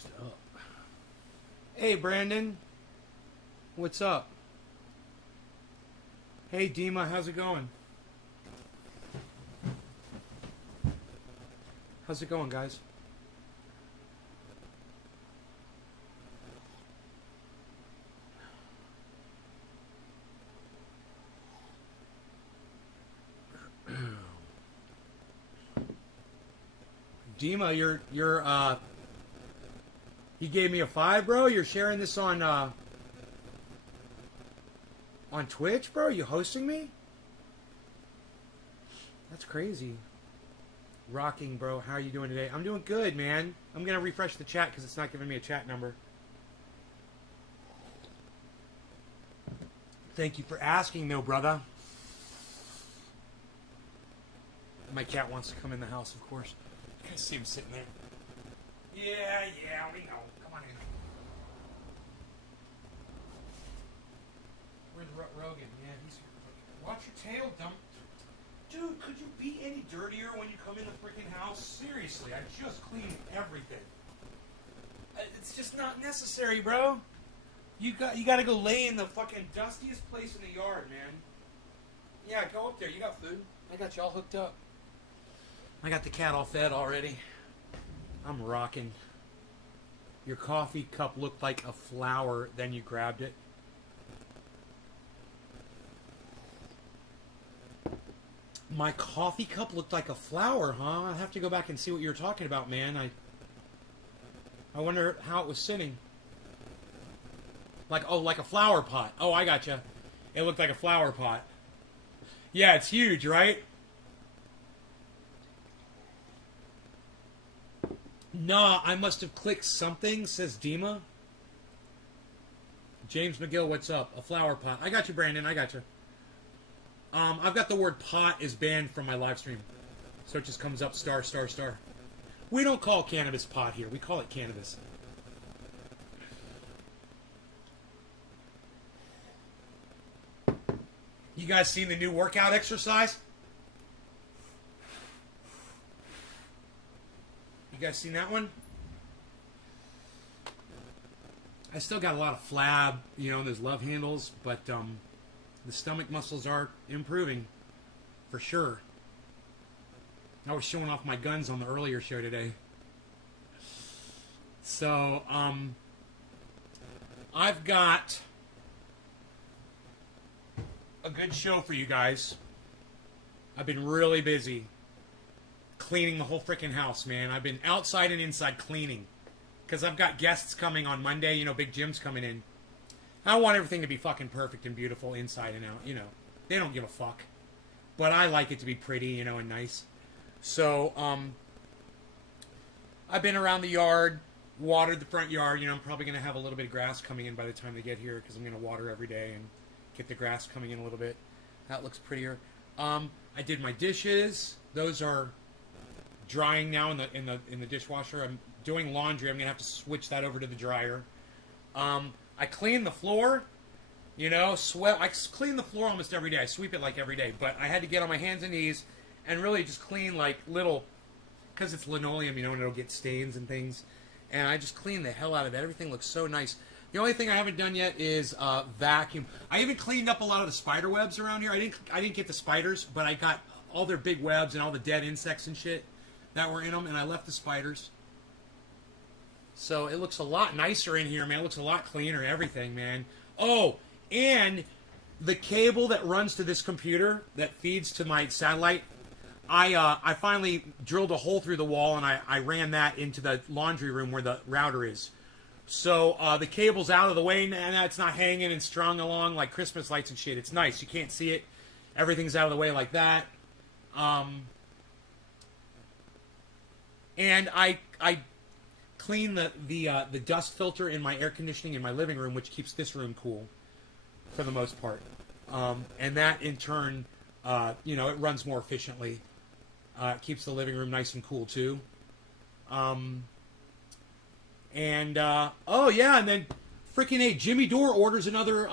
used up. Hey, Brandon. What's up? Hey, Dima, how's it going? How's it going, guys? Dima, you gave me a 5, bro. You're sharing this on Twitch, bro. You hosting me? That's crazy. Rocking, bro. How are you doing today? I'm doing good, man. I'm gonna refresh the chat because it's not giving me a chat number. Thank you for asking, though, brother. My cat wants to come in the house, of course. I see him sitting there. Yeah, we know. Come on in. Where's Rogan? Yeah, he's here. Watch your tail, dump. Dude, could you be any dirtier when you come in the freaking house? Seriously, I just cleaned everything. It's just not necessary, bro. You got to go lay in the fucking dustiest place in the yard, man. Yeah, go up there. You got food. I got you all hooked up. I got the cat all fed already. I'm rocking. Your coffee cup looked like a flower, then you grabbed it. My coffee cup looked like a flower, huh? I'll have to go back and see what you were talking about, man. I wonder how it was sitting. Like a flower pot. Oh, I gotcha. It looked like a flower pot. Yeah, it's huge, right? Nah, I must have clicked something, says Dima. James McGill, what's up? A flower pot. I got you, Brandon. I got you. I've got the word pot is banned from my live stream. So it just comes up star, star, star. We don't call cannabis pot here. We call it cannabis. You guys seen the new workout exercise? You guys seen that one? I still got a lot of flab, you know, there's love handles, but the stomach muscles are improving, for sure. I was showing off my guns on the earlier show today. So, I've got a good show for you guys. I've been really busy cleaning the whole freaking house, man. I've been outside and inside cleaning because I've got guests coming on Monday. You know, Big Jim's coming in. I want everything to be fucking perfect and beautiful inside and out. You know, they don't give a fuck, but I like it to be pretty, you know, and nice. So, I've been around the yard, watered the front yard. You know, I'm probably going to have a little bit of grass coming in by the time they get here because I'm going to water every day and get the grass coming in a little bit. That looks prettier. I did my dishes. Those are drying now in the dishwasher. I'm doing laundry. I'm gonna have to switch that over to the dryer. I clean the floor. You know, I clean the floor almost every day. I sweep it like every day. But I had to get on my hands and knees and really just clean like little, because it's linoleum, you know, and it'll get stains and things. And I just cleaned the hell out of it. Everything looks so nice. The only thing I haven't done yet is vacuum. I even cleaned up a lot of the spider webs around here. I didn't get the spiders, but I got all their big webs and all the dead insects and shit that were in them, and I left the spiders. So it looks a lot nicer in here, man. It looks a lot cleaner, everything, man. Oh, and the cable that runs to this computer that feeds to my satellite, I finally drilled a hole through the wall, and I ran that into the laundry room where the router is. So the cable's out of the way now. It's not hanging and strung along like Christmas lights and shit. It's nice. You can't see it. Everything's out of the way like that. And I clean the dust filter in my air conditioning in my living room, which keeps this room cool for the most part. And that in turn, you know, it runs more efficiently. It keeps the living room nice and cool too. Oh yeah, and then freaking Jimmy DORE orders another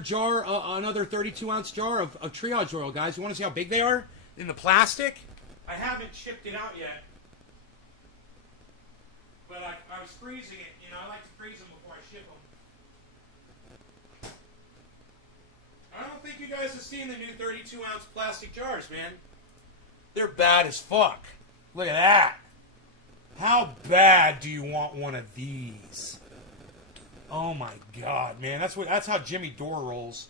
jar, another 32-ounce jar of triage oil, guys. You want to see how big they are in the plastic? I haven't shipped it out yet. But I was freezing it. You know, I like to freeze them before I ship them. I don't think you guys have seen the new 32-ounce plastic jars, man. They're bad as fuck. Look at that. How bad do you want one of these? Oh my god, man. That's how Jimmy DORE rolls.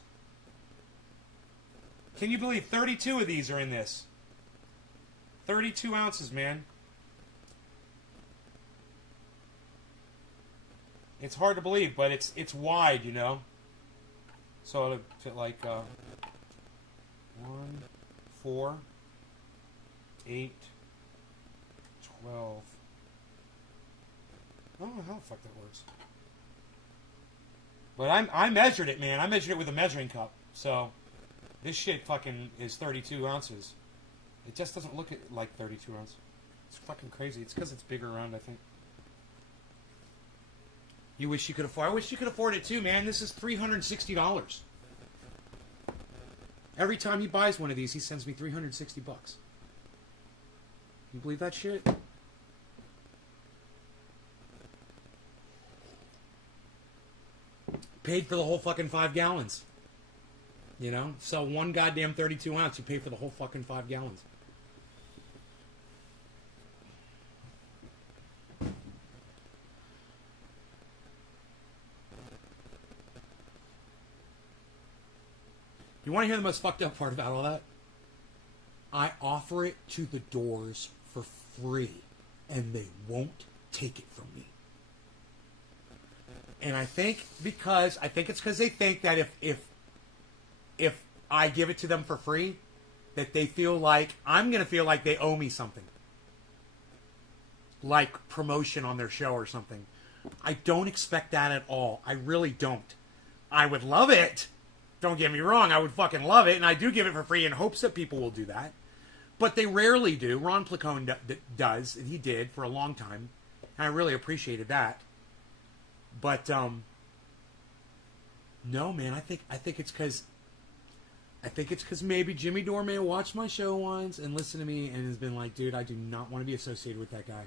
Can you believe 32 of these are in this? 32 ounces, man. It's hard to believe, but it's wide, you know. So it'll fit like 1, 4, 8, 12. I don't know how the fuck that works. But I measured it, man. I measured it with a measuring cup. So this shit fucking is 32 ounces. It just doesn't look like 32 ounces. It's fucking crazy. It's because it's bigger around, I think. You wish you could afford. I wish you could afford it too, man. This is $360. Every time he buys one of these, he sends me $360. You believe that shit? Paid for the whole fucking 5 gallons. You know? Sell one goddamn 32 ounce, you pay for the whole fucking 5 gallons. You want to hear the most fucked up part about all that? I offer it to the doors for free, and they won't take it from me. And I think it's because they think that if I give it to them for free, that they feel like I'm going to feel like they owe me something. Like promotion on their show or something. I don't expect that at all. I really don't. I would love it. Don't get me wrong. I would fucking love it. And I do give it for free in hopes that people will do that. But they rarely do. Ron Placone does. And he did for a long time. And I really appreciated that. But, no, man, I think it's because maybe Jimmy DORE may have watched my show once and listened to me and has been like, dude, I do not want to be associated with that guy.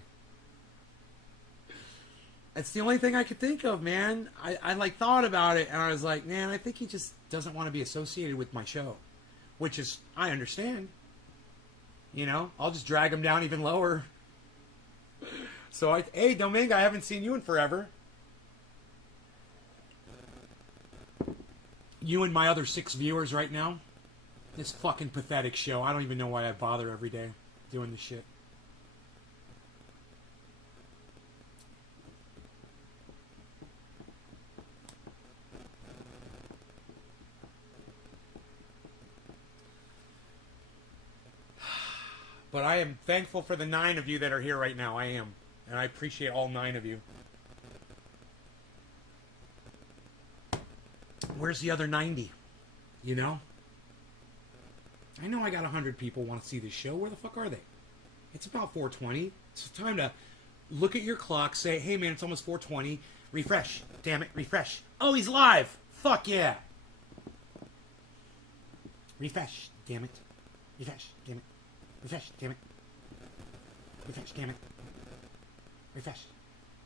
That's the only thing I could think of, man. I like thought about it and I was like, man, I think he just doesn't want to be associated with my show, which is, I understand. You know, I'll just drag him down even lower. So, hey, Domingo, I haven't seen you in forever. You and my other 6 viewers right now. This fucking pathetic show. I don't even know why I bother every day doing this shit. But I am thankful for the 9 of you that are here right now. I am. And I appreciate all 9 of you. Where's the other 90? You know? I know I got 100 people want to see this show. Where the fuck are they? It's about 4:20. It's time to look at your clock, say, hey man, it's almost 4:20. Refresh. Damn it, refresh. Oh, he's live. Fuck yeah. Refresh. Damn it. Refresh. Damn it. Refresh. Damn it. Refresh. Damn it. Refresh.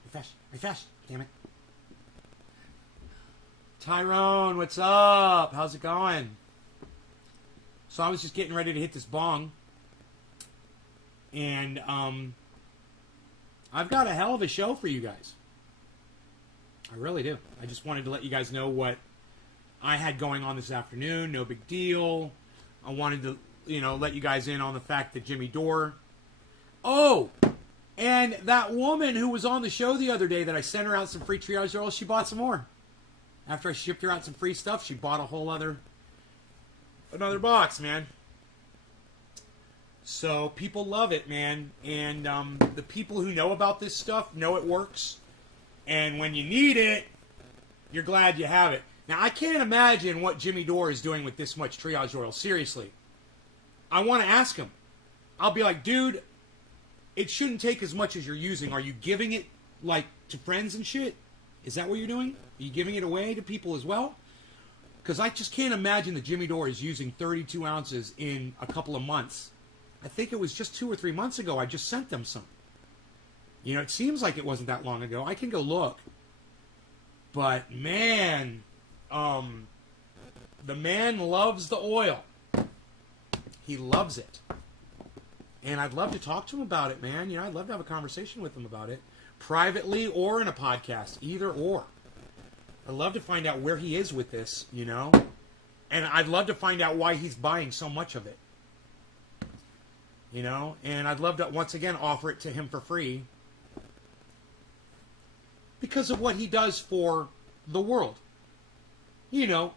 Refresh. Refresh. Damn it. Tyrone, what's up? How's it going? So I was just getting ready to hit this bong. And I've got a hell of a show for you guys. I really do. I just wanted to let you guys know what I had going on this afternoon. No big deal. I wanted to, let you guys in on the fact that Jimmy DORE. Oh! And that woman who was on the show the other day that I sent her out some free triage rolls, she bought some more. After I shipped her out some free stuff, she bought a whole another box, man. So people love it, man. And the people who know about this stuff know it works. And when you need it, you're glad you have it. Now, I can't imagine what Jimmy DORE is doing with this much triage oil. Seriously. I want to ask him. I'll be like, dude, it shouldn't take as much as you're using. Are you giving it, to friends and shit? Is that what you're doing? Are you giving it away to people as well? Because I just can't imagine that Jimmy DORE is using 32 ounces in a couple of months. I think it was just 2 or 3 months ago I just sent them some. You know, it seems like it wasn't that long ago. I can go look. But, man, the man loves the oil. He loves it. And I'd love to talk to him about it, man. You know, I'd love to have a conversation with him about it. Privately or in a podcast. Either or. I'd love to find out where he is with this, you know. And I'd love to find out why he's buying so much of it. You know. And I'd love to, once again, offer it to him for free. Because of what he does for the world. You know,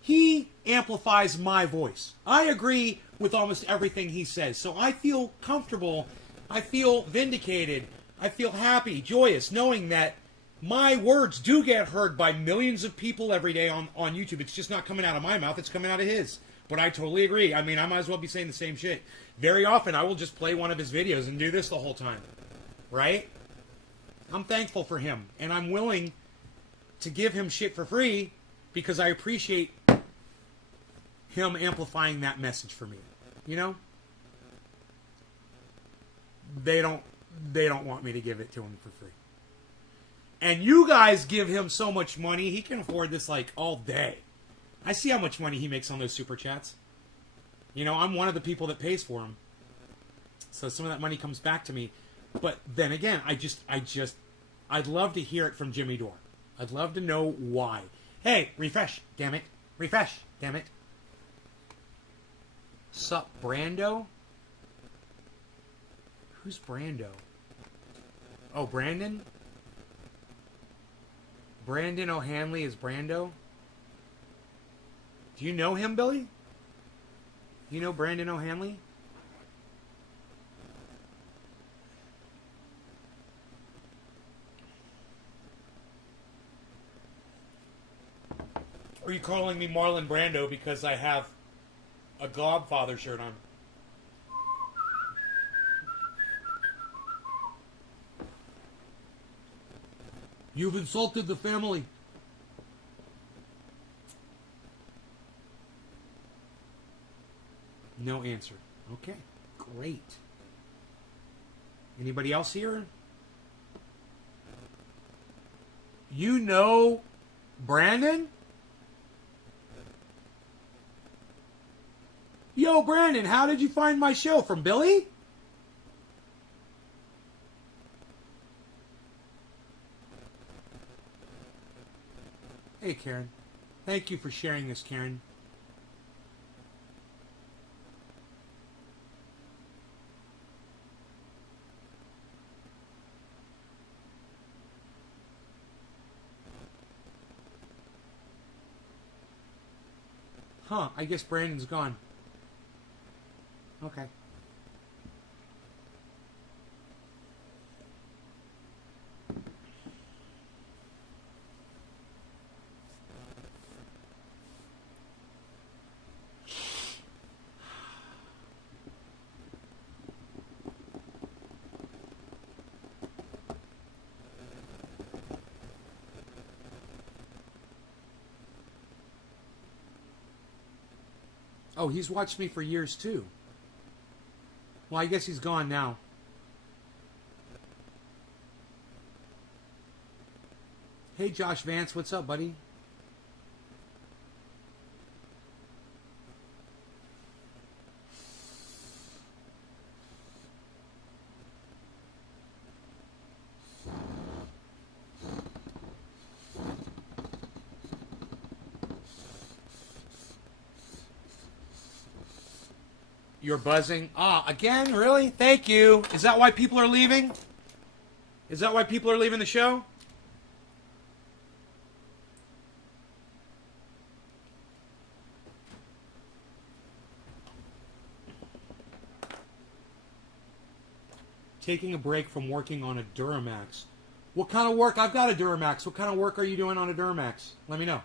he amplifies my voice. I agree with almost everything he says. So I feel comfortable. I feel vindicated. I feel happy, joyous, knowing that my words do get heard by millions of people every day on YouTube. It's just not coming out of my mouth. It's coming out of his. But I totally agree. I mean, I might as well be saying the same shit. Very often, I will just play one of his videos and do this the whole time. Right? I'm thankful for him, and I'm willing to give him shit for free because I appreciate him amplifying that message for me. You know? They don't want me to give it to him for free. And you guys give him so much money, he can afford this like all day. I see how much money he makes on those super chats. You know, I'm one of the people that pays for him. So some of that money comes back to me. But then again, I'd love to hear it from Jimmy Dore. I'd love to know why. Hey, refresh, damn it. Refresh, damn it. Sup, Brando? Who's Brando? Oh, Brandon? Brandon O'Hanley is Brando? Do you know him, Billy? You know Brandon O'Hanley? Or are you calling me Marlon Brando because I have a Godfather shirt on? You've insulted the family. No answer. Okay, great. Anybody else here? You know Brandon? Yo, Brandon, how did you find my show? From Billy? Hey, Karen. Thank you for sharing this, Karen. Huh, I guess Brandon's gone. Okay. Oh, he's watched me for years too. Well, I guess he's gone now. Hey, Josh Vance, what's up, buddy? You're buzzing. Ah, again? Really? Thank you. Is that why people are leaving? Is that why people are leaving the show? Taking a break from working on a Duramax. What kind of work? I've got a Duramax. What kind of work are you doing on a Duramax? Let me know.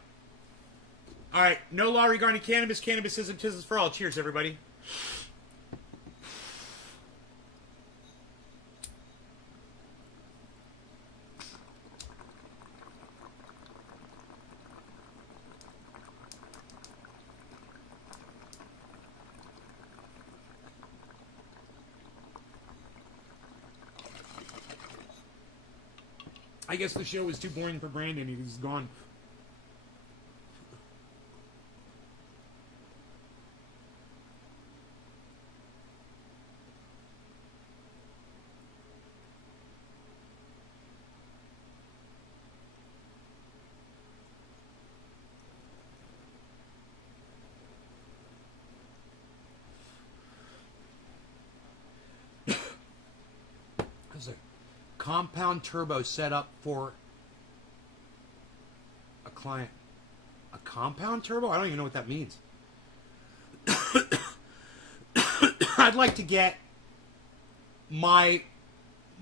All right. No law regarding cannabis. Cannabis isn't business for all. Cheers, everybody. I guess the show was too boring for Brandon. He's gone. There's a compound turbo set up for a client. A compound turbo? I don't even know what that means. I'd like to get my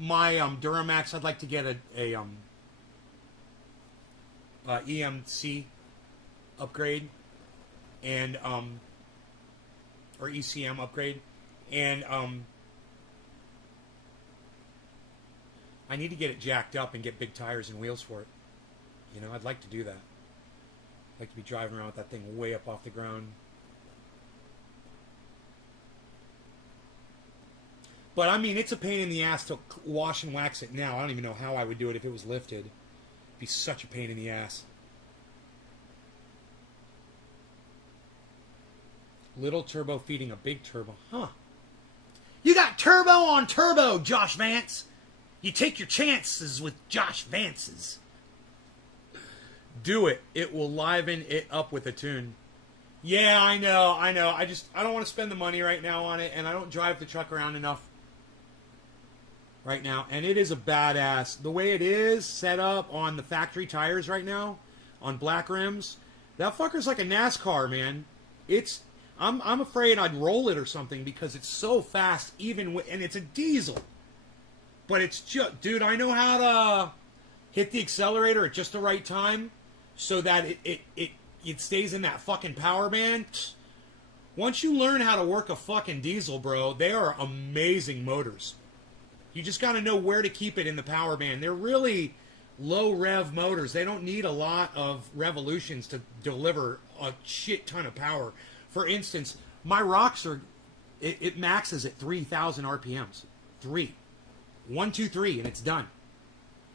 Duramax. I'd like to get a EMC upgrade and or ECM upgrade, and I need to get it jacked up and get big tires and wheels for it. You know, I'd like to do that. I'd like to be driving around with that thing way up off the ground. But I mean, it's a pain in the ass to wash and wax it now. I don't even know how I would do it if it was lifted. It'd be such a pain in the ass. Little turbo feeding a big turbo. Huh. You got turbo on turbo, Josh Vance. You take your chances with Josh Vance's. Do it. It will liven it up with a tune. Yeah, I know. I don't want to spend the money right now on it, and I don't drive the truck around enough right now. And it is a badass. The way it is set up on the factory tires right now, on black rims, that fucker's like a NASCAR, man. I'm afraid I'd roll it or something because it's so fast, and it's a diesel. But it's just, dude, I know how to hit the accelerator at just the right time so that it stays in that fucking power band. Once you learn how to work a fucking diesel, bro, they are amazing motors. You just got to know where to keep it in the power band. They're really low rev motors. They don't need a lot of revolutions to deliver a shit ton of power. For instance, my Roxor, it maxes at 3,000 RPMs. 1, 2, 3, and it's done.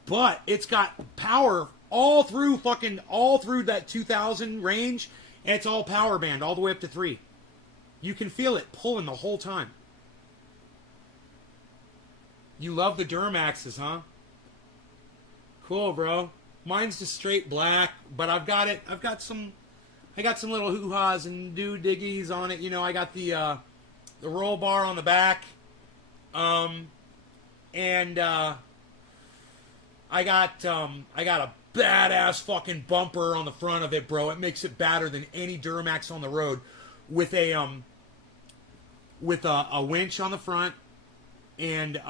But it's got power all through that 2,000 range, and it's all power band all the way up to 3. You can feel it pulling the whole time. You love the Duramaxes, huh? Cool, bro. Mine's just straight black, but I got some little hoo-has and do-diggies on it. You know, I got the roll bar on the back. And I got a badass fucking bumper on the front of it, bro. It makes it badder than any Duramax on the road, with a winch on the front, and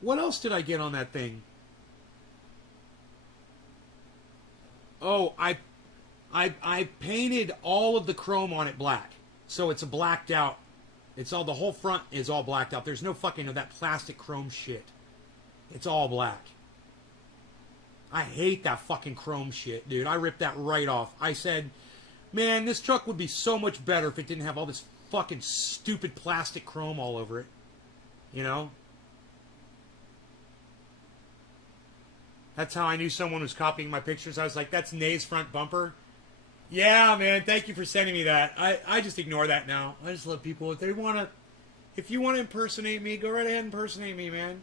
what else did I get on that thing? Oh, I painted all of the chrome on it black, so it's a blacked out. The whole front is all blacked out. There's no fucking of that plastic chrome shit. It's all black. I hate that fucking chrome shit, dude. I ripped that right off. I said, man, this truck would be so much better if it didn't have all this fucking stupid plastic chrome all over it. You know? That's how I knew someone was copying my pictures. I was like, that's Nay's front bumper. Yeah, man, thank you for sending me that. I just ignore that now. I just love people. If you want to impersonate me, go right ahead and impersonate me, man.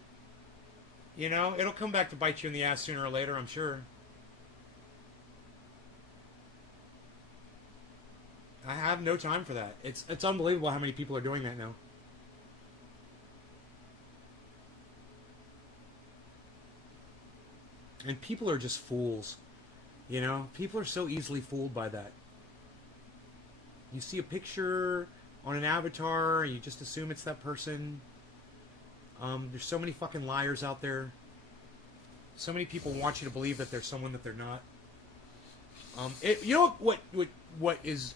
You know, it'll come back to bite you in the ass sooner or later, I'm sure. I have no time for that. It's unbelievable how many people are doing that now. And people are just fools. You know, people are so easily fooled by that. You see a picture on an avatar, and you just assume it's that person. There's so many fucking liars out there. So many people want you to believe that they're someone that they're not. You know what is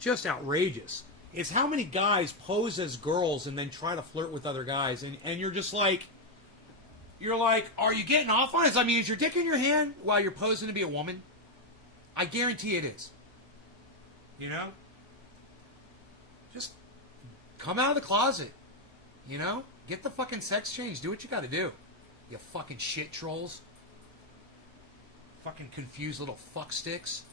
just outrageous is how many guys pose as girls and then try to flirt with other guys, and you're just like, are you getting off on it? I mean, is your dick in your hand while you're posing to be a woman? I guarantee it is. You know? Just come out of the closet. You know? Get the fucking sex change. Do what you gotta do. You fucking shit trolls. Fucking confused little fuck sticks.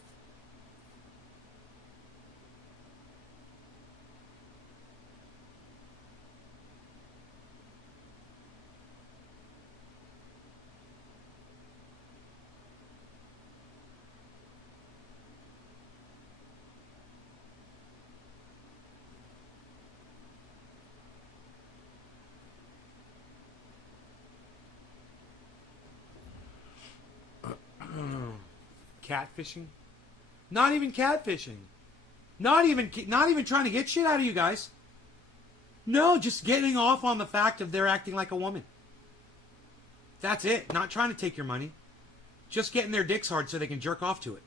Catfishing? Not even catfishing. Not even trying to get shit out of you guys. No, just getting off on the fact of they're acting like a woman. That's it. Not trying to take your money. Just getting their dicks hard so they can jerk off to it.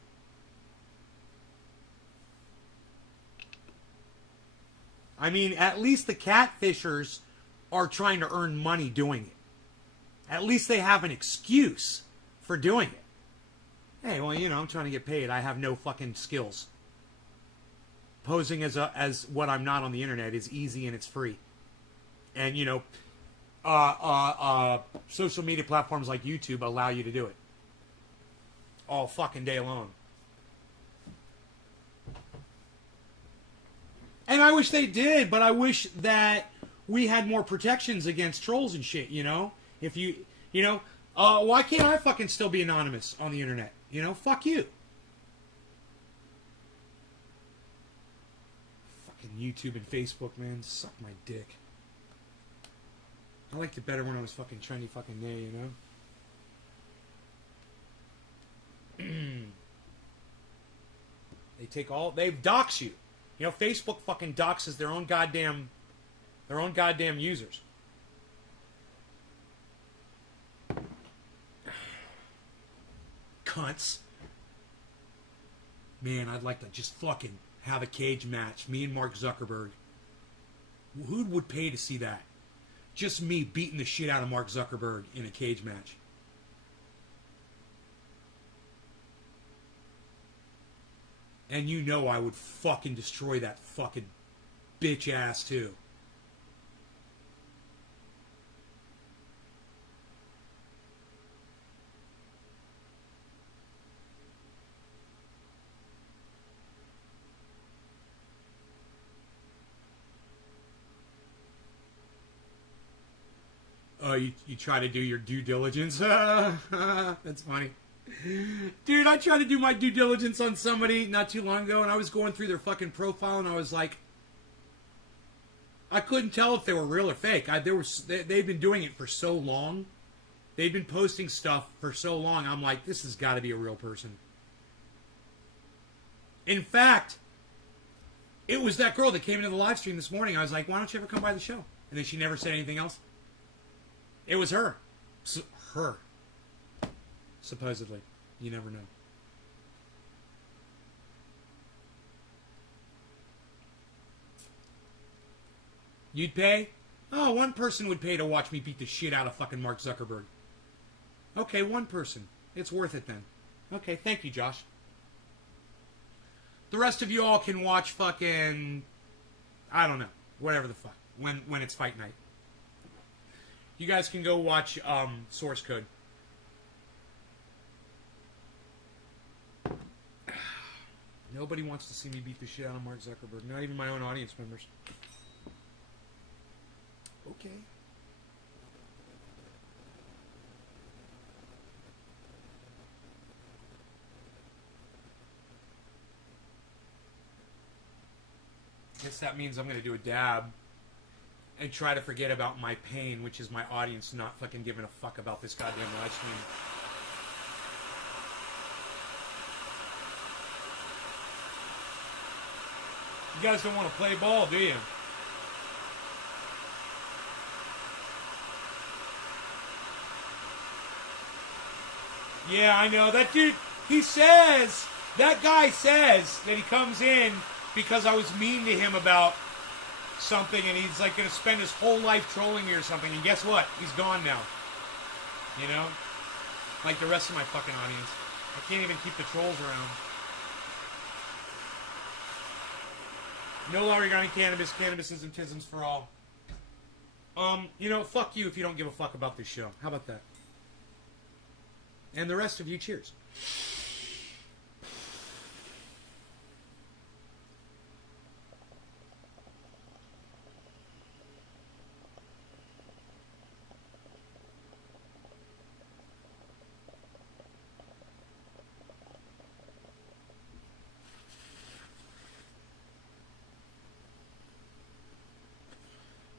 I mean, at least the catfishers are trying to earn money doing it. At least they have an excuse for doing it. Hey, well, you know, I'm trying to get paid. I have no fucking skills. Posing as what I'm not on the internet is easy and it's free. And, you know, social media platforms like YouTube allow you to do it. All fucking day long. And I wish they did, but I wish that we had more protections against trolls and shit, you know? If you know, why can't I fucking still be anonymous on the internet? You know, fuck you. Fucking YouTube and Facebook, man. Suck my dick. I liked it better when I was fucking trendy fucking nay, you know? They dox you. You know, Facebook fucking doxes their own goddamn users. Cunts. Man, I'd like to just fucking have a cage match. Me and Mark Zuckerberg. Who would pay to see that? Just me beating the shit out of Mark Zuckerberg in a cage match. And you know I would fucking destroy that fucking bitch ass too. Oh, you try to do your due diligence? That's funny. Dude, I tried to do my due diligence on somebody not too long ago, and I was going through their fucking profile, and I was like, I couldn't tell if they were real or fake. They'd been doing it for so long. They'd been posting stuff for so long. I'm like, this has got to be a real person. In fact, it was that girl that came into the live stream this morning. I was like, why don't you ever come by the show? And then she never said anything else. It was her. Her. Supposedly. You never know. You'd pay? Oh, one person would pay to watch me beat the shit out of fucking Mark Zuckerberg. Okay, one person. It's worth it then. Okay, thank you, Josh. The rest of you all can watch fucking... I don't know. Whatever the fuck. When it's fight night. You guys can go watch Source Code. Nobody wants to see me beat the shit out of Mark Zuckerberg. Not even my own audience members. Okay. Guess that means I'm going to do a dab and try to forget about my pain, which is my audience not fucking giving a fuck about this goddamn live stream. You guys don't want to play ball, do you? Yeah, I know. That dude, that guy says that he comes in because I was mean to him about something, and he's like going to spend his whole life trolling me or something, and guess what? He's gone now. You know? Like the rest of my fucking audience. I can't even keep the trolls around. No law regarding cannabis. Cannabis is isms for all. Fuck you if you don't give a fuck about this show. How about that? And the rest of you, cheers.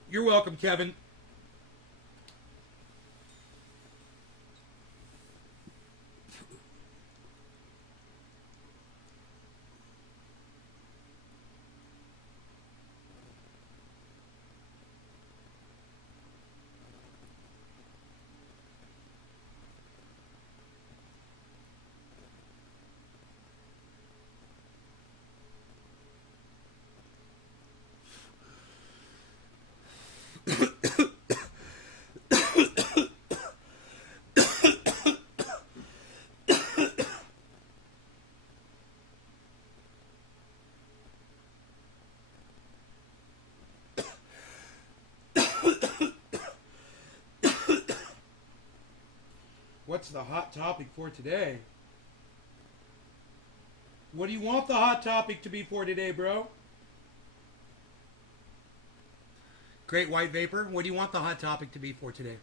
You're welcome, Kevin. What's the hot topic for today? What do you want the hot topic to be for today, bro? Great White Vapor, what do you want the hot topic to be for today?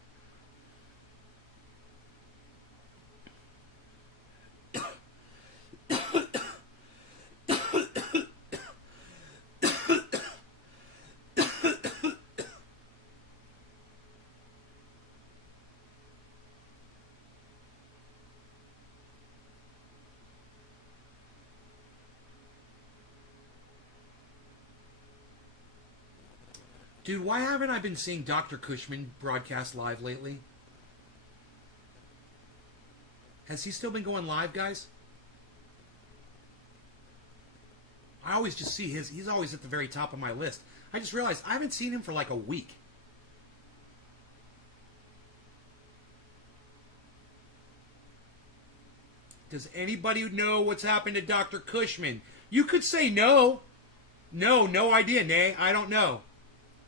Dude, why haven't I been seeing Dr. Cushman broadcast live lately? Has he still been going live, guys? I always just see he's always at the very top of my list. I just realized I haven't seen him for like a week. Does anybody know what's happened to Dr. Cushman? You could say no. No idea, Nay. I don't know.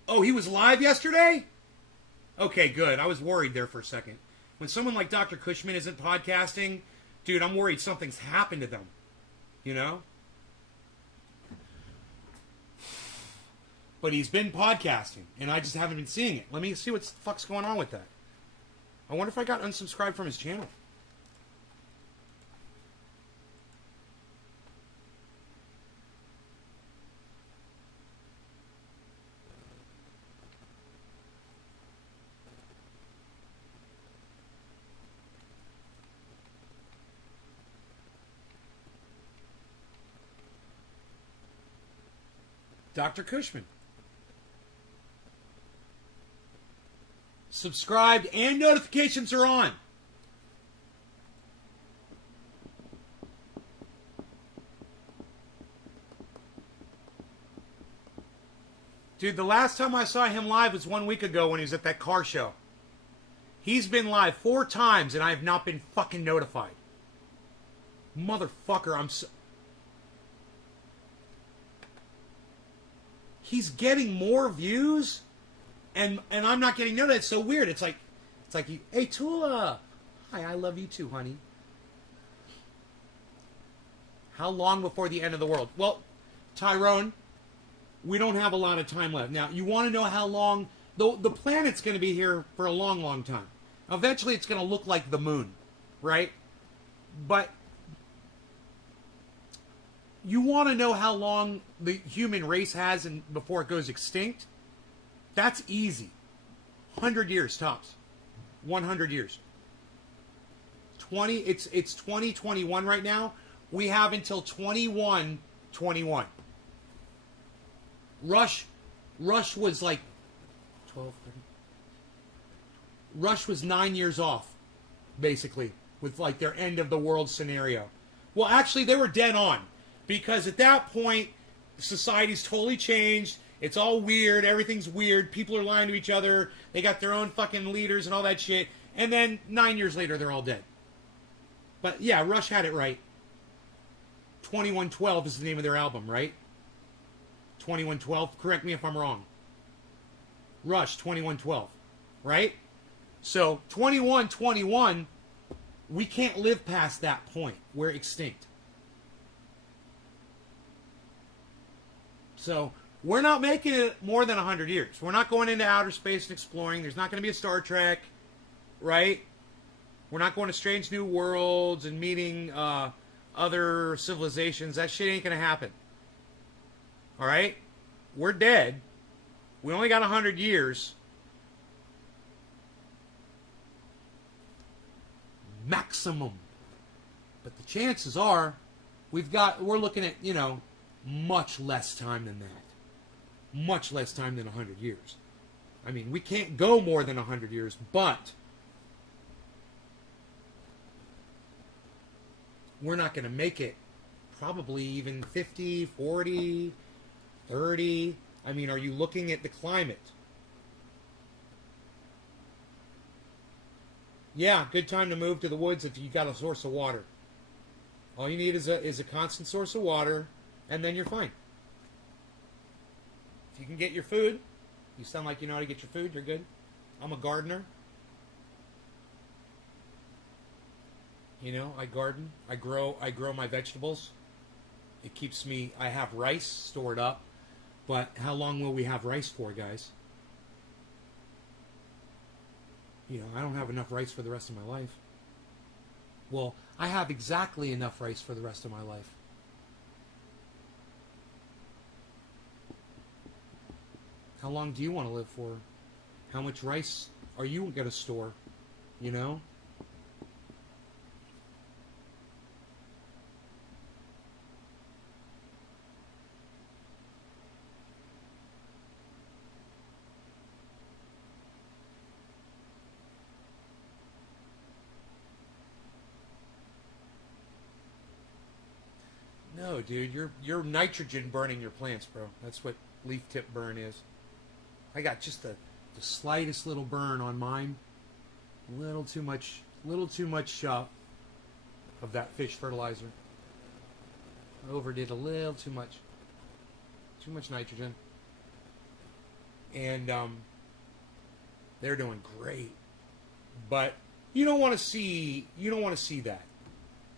Oh, he was live yesterday? Okay, good. I was worried there for a second. When someone like Dr. Cushman isn't podcasting, dude, I'm worried something's happened to them. You know? But he's been podcasting, and I just haven't been seeing it. Let me see what the fuck's going on with that. I wonder if I got unsubscribed from his channel. Dr. Cushman. Subscribed and notifications are on. Dude, the last time I saw him live was 1 week ago when he was at that car show. He's been live 4 times and I have not been fucking notified. Motherfucker, I'm so... He's getting more views, and I'm not getting notified. It's so weird. It's like, hey Tula, hi, I love you too, honey. How long before the end of the world? Well, Tyrone, we don't have a lot of time left. Now, you want to know how long? The planet's going to be here for a long, long time. Eventually, it's going to look like the moon, right? But you want to know how long the human race has before it goes extinct? That's easy. 100 years tops. 100 years. It's 2021 right now. We have until 2121. Rush was like 12, 13. Rush was 9 years off, basically, with like their end of the world scenario. Well, actually, they were dead on. Because at that point, society's totally changed. It's all weird. Everything's weird. People are lying to each other. They got their own fucking leaders and all that shit. And then 9 years later, they're all dead. But yeah, Rush had it right. 2112 is the name of their album, right? 2112. Correct me if I'm wrong. Rush 2112, right? So 2121, we can't live past that point. We're extinct. So we're not making it more than 100 years. We're not going into outer space and exploring. There's not going to be a Star Trek, right? We're not going to strange new worlds and meeting other civilizations. That shit ain't going to happen. All right? We're dead. We only got 100 years. Maximum. But the chances are we're looking at, much less time than that. Much less time than 100 years. I mean, we can't go more than 100 years, but we're not going to make it probably even 50, 40, 30. I mean, are you looking at the climate? Yeah, good time to move to the woods if you got a source of water. All you need is a constant source of water, and then you're fine. If you can get your food, you sound like you know how to get your food, you're good. I'm a gardener. I garden. I grow my vegetables. It keeps me, I have rice stored up. But how long will we have rice for, guys? I don't have enough rice for the rest of my life. Well, I have exactly enough rice for the rest of my life. How long do you want to live for? How much rice are you going to store? No, dude, you're nitrogen burning your plants, bro. That's what leaf tip burn is. I got just the slightest little burn on mine. Little too much of that fish fertilizer. Overdid a little too much. Too much nitrogen. And they're doing great. But you don't want to see that.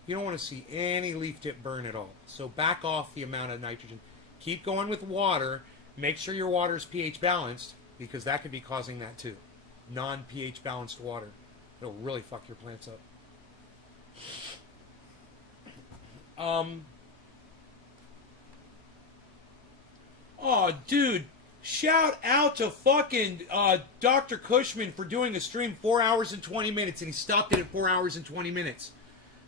You don't want to see any leaf tip burn at all. So back off the amount of nitrogen. Keep going with water. Make sure your water is pH balanced, because that could be causing that too. Non-pH balanced water. It'll really fuck your plants up. Oh, dude. Shout out to fucking Dr. Cushman for doing a stream 4 hours and 20 minutes, and he stopped it at 4 hours and 20 minutes.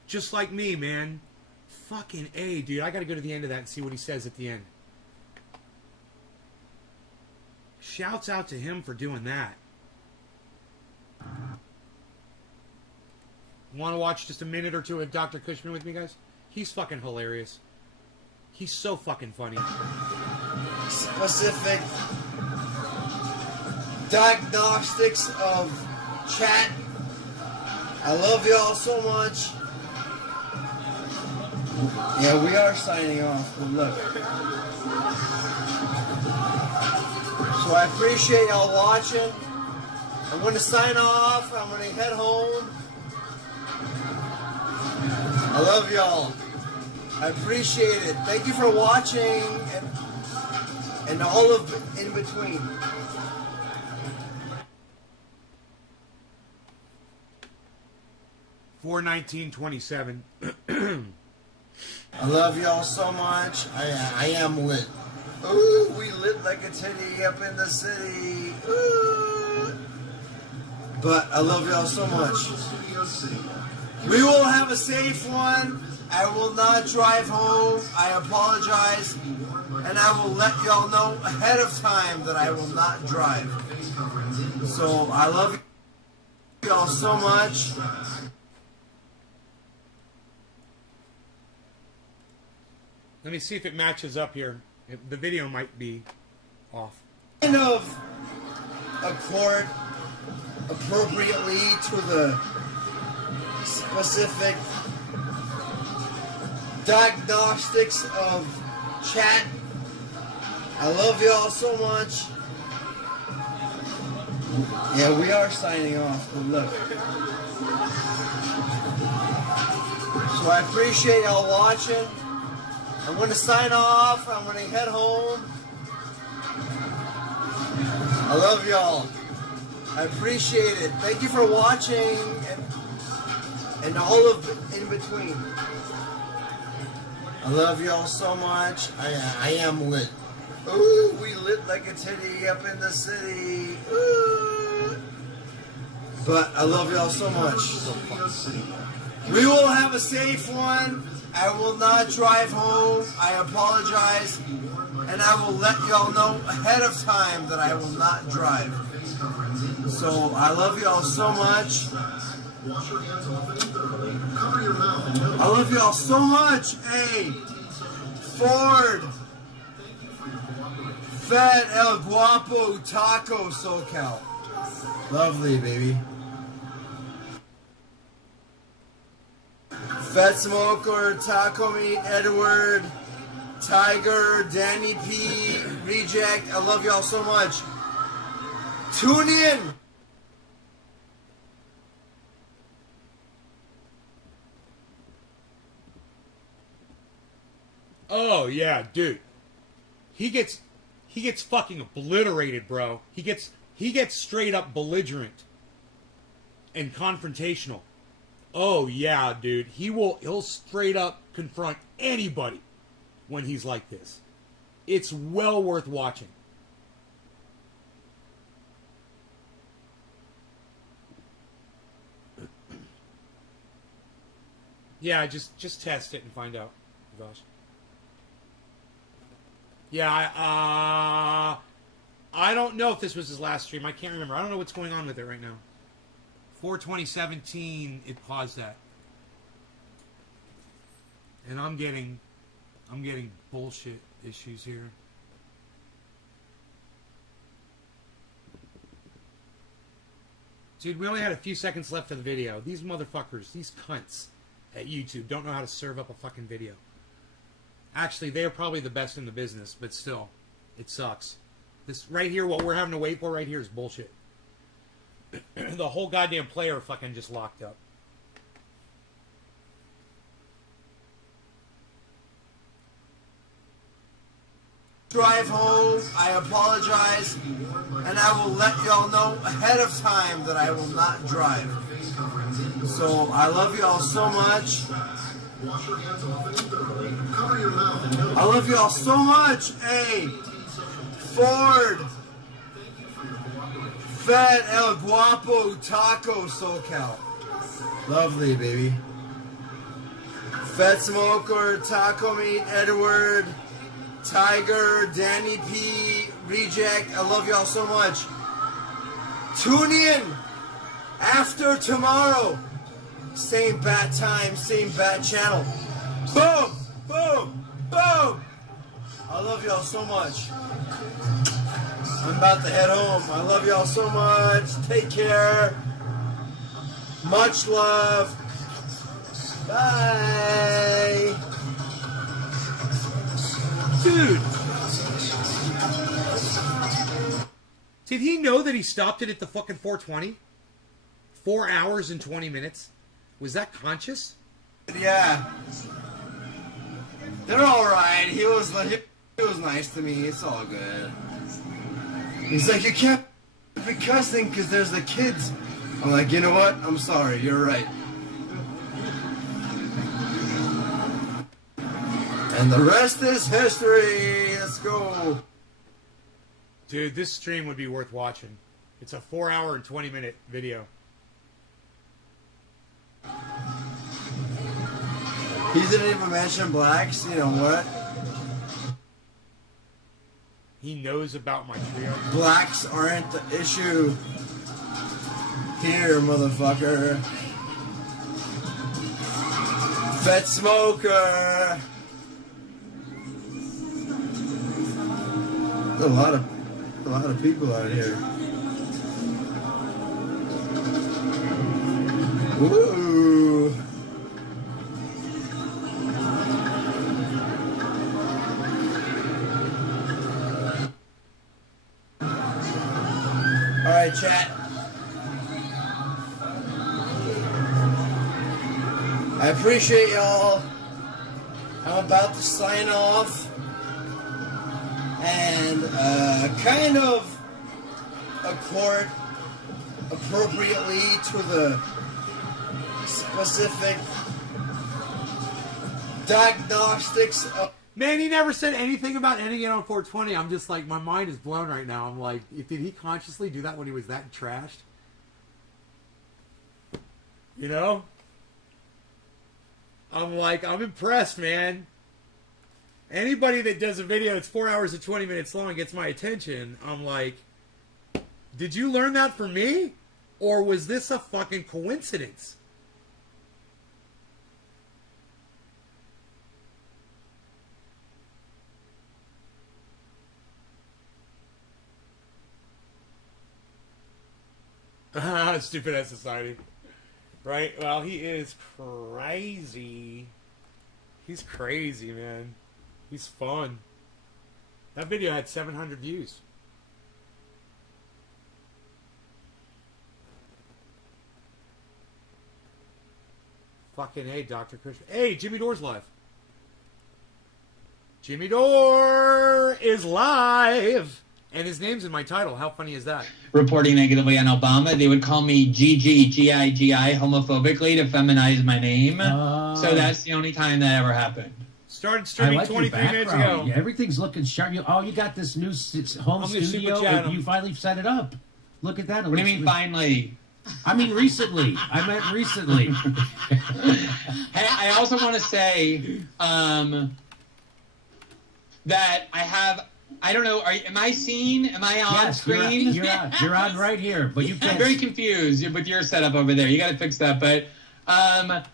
Just like me, man. Fucking A, dude. I gotta go to the end of that and see what he says at the end. Shouts out to him for doing that. Want to watch just a minute or two of Dr. Cushman with me, guys? He's fucking hilarious. He's so fucking funny. Specific diagnostics of chat. I love y'all so much. Yeah, we are signing off. But look. So I appreciate y'all watching. I'm going to sign off. I'm going to head home. I love y'all. I appreciate it. Thank you for watching and all of in between. $419.27. I love y'all so much. I am lit. Ooh, we lit like a titty up in the city. Ooh. But I love y'all so much. We will have a safe one. I will not drive home. I apologize. And I will let y'all know ahead of time that I will not drive. So I love y'all so much. Let me see if it matches up here. The video might be off. Kind of accord appropriately to the specific diagnostics of chat. I love y'all so much. Yeah, we are signing off, but look. So I appreciate y'all watching. I'm going to sign off. I'm going to head home. I love y'all. I appreciate it. Thank you for watching and all of in between. I love y'all so much. I am lit. Ooh, we lit like a titty up in the city. Ooh. But I love y'all so much. We will have a safe one. I will not drive home. I apologize. And I will let y'all know ahead of time that I will not drive. So I love y'all so much. I love y'all so much. Hey, Ford, Fed El Guapo Taco SoCal. Lovely, baby. Fat Smoker, Taco Meat, Edward, Tiger, Danny P, Reject. I love y'all so much. Tune in. Oh yeah, dude. He gets fucking obliterated, bro. He gets straight up belligerent and confrontational. Oh yeah, dude. He'll straight up confront anybody when he's like this. It's well worth watching. Yeah, just test it and find out, Gosh. Yeah, I don't know if this was his last stream. I can't remember. I don't know what's going on with it right now. 4/2017, it paused that. And I'm getting bullshit issues here. Dude, we only had a few seconds left of the video. These motherfuckers, these cunts at YouTube don't know how to serve up a fucking video. Actually, they are probably the best in the business, but still, it sucks. This right here, what we're having to wait for right here is bullshit. The whole goddamn player fucking just locked up. Drive home. I apologize. And I will let y'all know ahead of time that I will not drive. So I love y'all so much. I love y'all so much. Hey, Ford, Fed El Guapo Taco SoCal. Lovely, baby. Fat Smoker, Taco Meat, Edward, Tiger, Danny P, Reject. I love y'all so much. Tune in after tomorrow. Same bat time, same bat channel. Boom, boom, boom. I love y'all so much. I'm about to head home. I love y'all so much. Take care. Much love. Bye. Dude. Did he know that he stopped it at the fucking 420? 4 hours and 20 minutes? Was that conscious? Yeah. They're alright. He was nice to me. It's all good. He's like, you can't be cussing because there's the kids. I'm like, you know what? I'm sorry. You're right. And the rest is history. Let's go. Dude, this stream would be worth watching. It's a 4 hour and 20 minute video. He didn't even mention blacks. You know what? He knows about my trio. Blacks aren't the issue here, motherfucker. Fat Smoker. There's a lot of people out here. Woo! right, chat. I appreciate y'all. I'm about to sign off and kind of accord appropriately to the specific diagnostics of... Man, he never said anything about ending it on 420. I'm just like, my mind is blown right now. I'm like, did he consciously do that when he was that trashed? You know? I'm like, I'm impressed, man. Anybody that does a video that's 4 hours and 20 minutes long gets my attention. I'm like, did you learn that from me? Or was this a fucking coincidence? Stupid ass society. Right? Well, he is crazy. He's crazy, man. He's fun. That video had 700 views. Fucking hey, Dr. Christian. Hey, Jimmy Dore's live. Jimmy Dore is live. And his name's in my title. How funny is that? Reporting negatively on Obama. They would call me G-I-G-I, homophobically to feminize my name. So that's the only time that ever happened. Started streaming 23 minutes ago. Yeah, everything's looking sharp. You got this new home studio. You finally set it up. Look at that. What do you mean finally? I mean recently. I meant recently. Hey, I also want to say that I have... I don't know. Am I seen? Am I on screen? You're on right here, but you can't. I'm very confused with your setup over there. You got to fix that. But I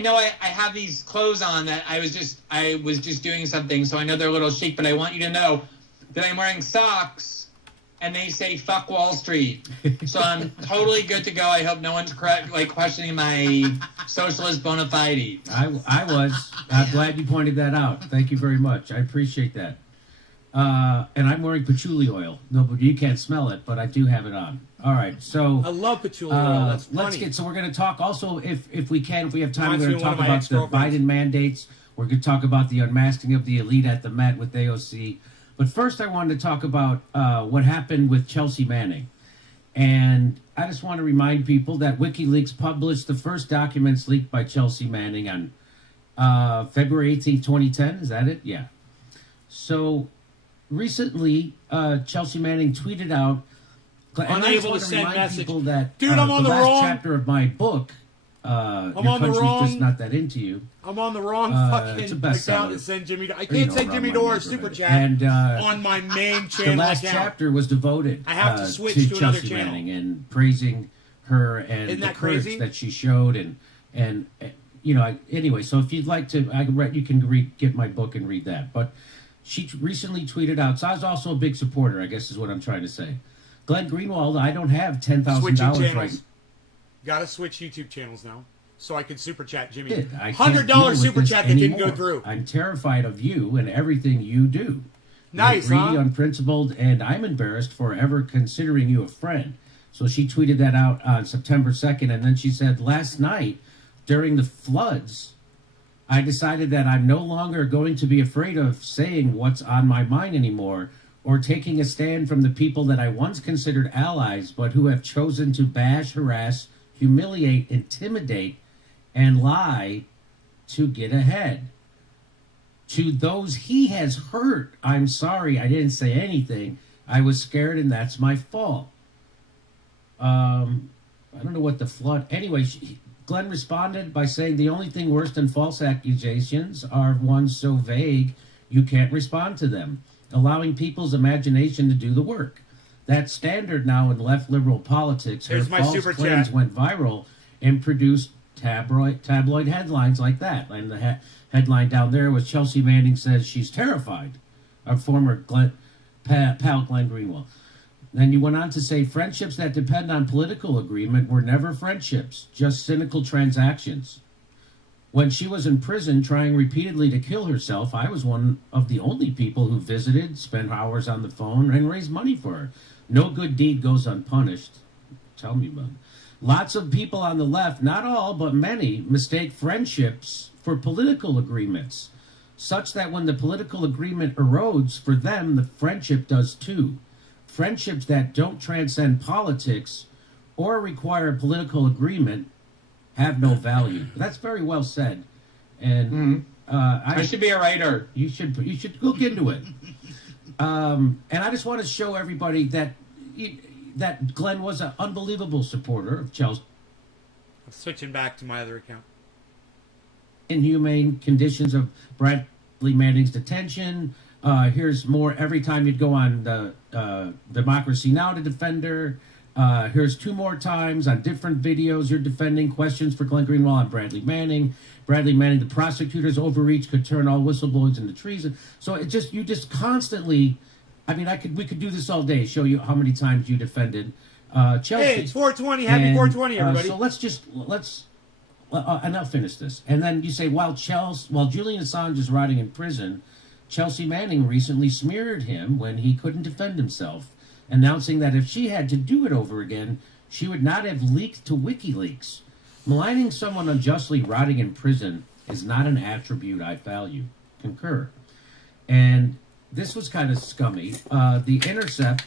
know I have these clothes on that I was just doing something, so I know they're a little chic. But I want you to know that I'm wearing socks, and they say "fuck Wall Street," so I'm totally good to go. I hope no one's questioning my socialist bona fide. I was. I'm glad you pointed that out. Thank you very much. I appreciate that. And I'm wearing patchouli oil. No, but you can't smell it, but I do have it on. All right, so I love patchouli oil. That's funny. So we're going to talk also, if we can, if we have time, we're going to talk about the Biden mandates. We're going to talk about the unmasking of the elite at the Met with AOC. But first, I wanted to talk about what happened with Chelsea Manning. And I just want to remind people that WikiLeaks published the first documents leaked by Chelsea Manning on February 18th, 2010. Is that it? Yeah. So recently, Chelsea Manning tweeted out, and I just want to remind people that Dude, I'm on the last chapter of my book, Your Country's Just Not That Into You. I'm on the wrong fucking account to send Jimmy Dore. I can't send Jimmy Dore a super chat on my main channel. The last chapter was devoted I have to switch to another Chelsea channel. Manning and praising her and the courage that she showed and you know, anyway, so if you'd like to, you can get my book and read that. But she recently tweeted out, so I was also a big supporter, I guess is what I'm trying to say. Glenn Greenwald, I don't have $10,000 right now. Gotta switch YouTube channels now, so I can super chat Jimmy. $100 super chat that didn't go through. I'm terrified of you and everything you do. Nice, You're greedy, unprincipled, and I'm embarrassed for ever considering you a friend. So she tweeted that out on September 2nd, and then she said, last night, during the floods, I decided that I'm no longer going to be afraid of saying what's on my mind anymore or taking a stand from the people that I once considered allies but who have chosen to bash, harass, humiliate, intimidate, and lie to get ahead. To those he has hurt, I'm sorry I didn't say anything. I was scared and that's my fault. I don't know what the flood... Anyway, Glenn responded by saying the only thing worse than false accusations are ones so vague you can't respond to them, allowing people's imagination to do the work. That's standard now in left liberal politics. Her false claims went viral and produced tabloid headlines like that. And the headline down there was Chelsea Manning says she's terrified of former pal Glenn Greenwald. Then you went on to say friendships that depend on political agreement were never friendships, just cynical transactions. When she was in prison trying repeatedly to kill herself, I was one of the only people who visited, spent hours on the phone, and raised money for her. No good deed goes unpunished. Tell me, bud. Lots of people on the left, not all, but many, mistake friendships for political agreements, such that when the political agreement erodes, for them, the friendship does too. Friendships that don't transcend politics or require political agreement have no value. That's very well said. And I should be a writer. You should look into it. And I just want to show everybody that Glenn was an unbelievable supporter of Chelsea. I'm switching back to my other account. Inhumane conditions of Bradley Manning's detention. Here's more every time you'd go on the Democracy Now! To defend her. Here's 2 more times on different videos. You're defending questions for Glenn Greenwald on Bradley Manning. Bradley Manning, the prosecutor's overreach could turn all whistleblowers into treason. So you just constantly, I mean, we could do this all day, show you how many times you defended Chelsea. Hey, it's 420. Happy 420, everybody. So and I'll finish this. And then you say, while Julian Assange is rotting in prison, Chelsea Manning recently smeared him when he couldn't defend himself, announcing that if she had to do it over again, she would not have leaked to WikiLeaks. Maligning someone unjustly rotting in prison is not an attribute I value. Concur. And this was kind of scummy. The Intercept...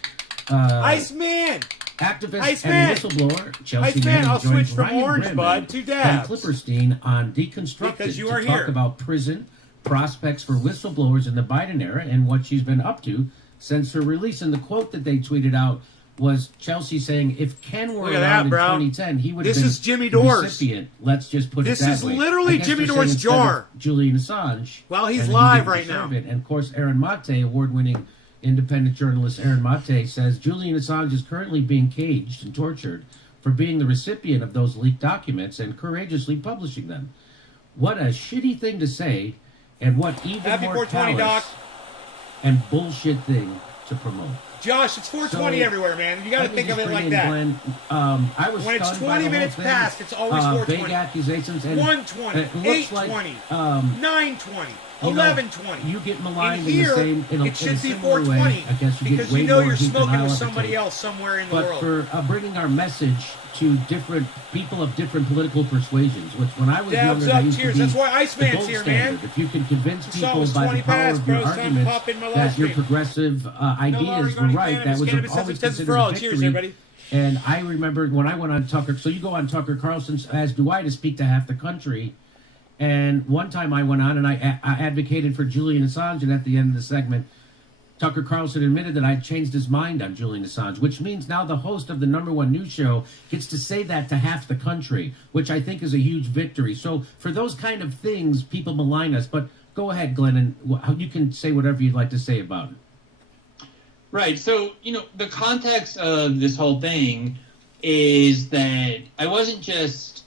Iceman! Activist Iceman! and whistleblower Chelsea Iceman, Manning I'll joined switch from Ryan orange, Brennan bud, to and dabs. Clipperstein on Deconstructed Because you to are talk here. about prison, prospects for whistleblowers in the Biden era, and what she's been up to since her release. And the quote that they tweeted out was Chelsea saying, if Ken were Look at around that, bro. in 2010, he would have This been is Jimmy Dore's. recipient. Let's just put This it that is way. literally I guess Jimmy they're Dore's saying instead of jar. Julian Assange. Well, he's and he live didn't right deserve now. it. And of course, Aaron Mate, award-winning independent journalist Aaron Mate, says Julian Assange is currently being caged and tortured for being the recipient of those leaked documents and courageously publishing them. What a shitty thing to say, and what even Happy more 420, callous and bullshit thing to promote. Josh, it's 420 So, everywhere, man. You got to Let me think of just it bring like in that. Glenn. I was When it's stunned by 20 the whole minutes thing. past, it's always 420. Vague accusations. And 120, it looks 820, like, 920, you know, 1120. you get maligned In in the here, same. In a, it should in a be similar 420 way. I guess you because get way you know more you're heat than smoking I'll with ever somebody take. else somewhere in the But world. for bringing our message to different people of different political persuasions, which when I was Dabs younger, I up, used cheers. to be That's why the Iceman's gold here, man. standard. If you can convince It's people almost by the 20 power past, of bro. your It's time to arguments pop in my that last your drink. progressive ideas were organic right, that cannabis, was cannabis always substance considered for all. a Cheers, victory. everybody. And I remember when I went on Tucker, so you go on Tucker Carlson's, as do I, to speak to half the country. And one time I went on and I advocated for Julian Assange, and at the end of the segment, Tucker Carlson admitted that I'd changed his mind on Julian Assange, which means now the host of the #1 news show gets to say that to half the country, which I think is a huge victory. So for those kind of things, people malign us. But go ahead, Glenn, and you can say whatever you'd like to say about it. Right. So, the context of this whole thing is that I wasn't just,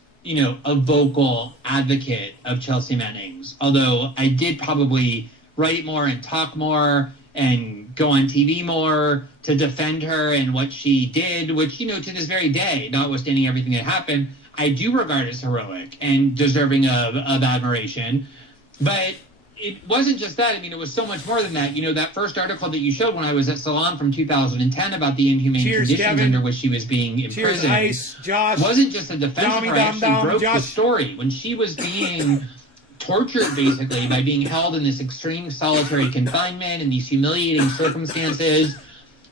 a vocal advocate of Chelsea Manning's, although I did probably write more and talk more and go on TV more to defend her and what she did, which, to this very day, notwithstanding everything that happened, I do regard as heroic and deserving of admiration. But it wasn't just that. I mean, it was so much more than that. That first article that you showed when I was at Salon from 2010 about the inhumane Cheers, conditions Kevin. under which she was being Cheers, imprisoned Ice, Josh. wasn't just a defense of her. I actually broke the Josh. story. When she was being tortured, basically, by being held in this extreme solitary confinement in these humiliating circumstances,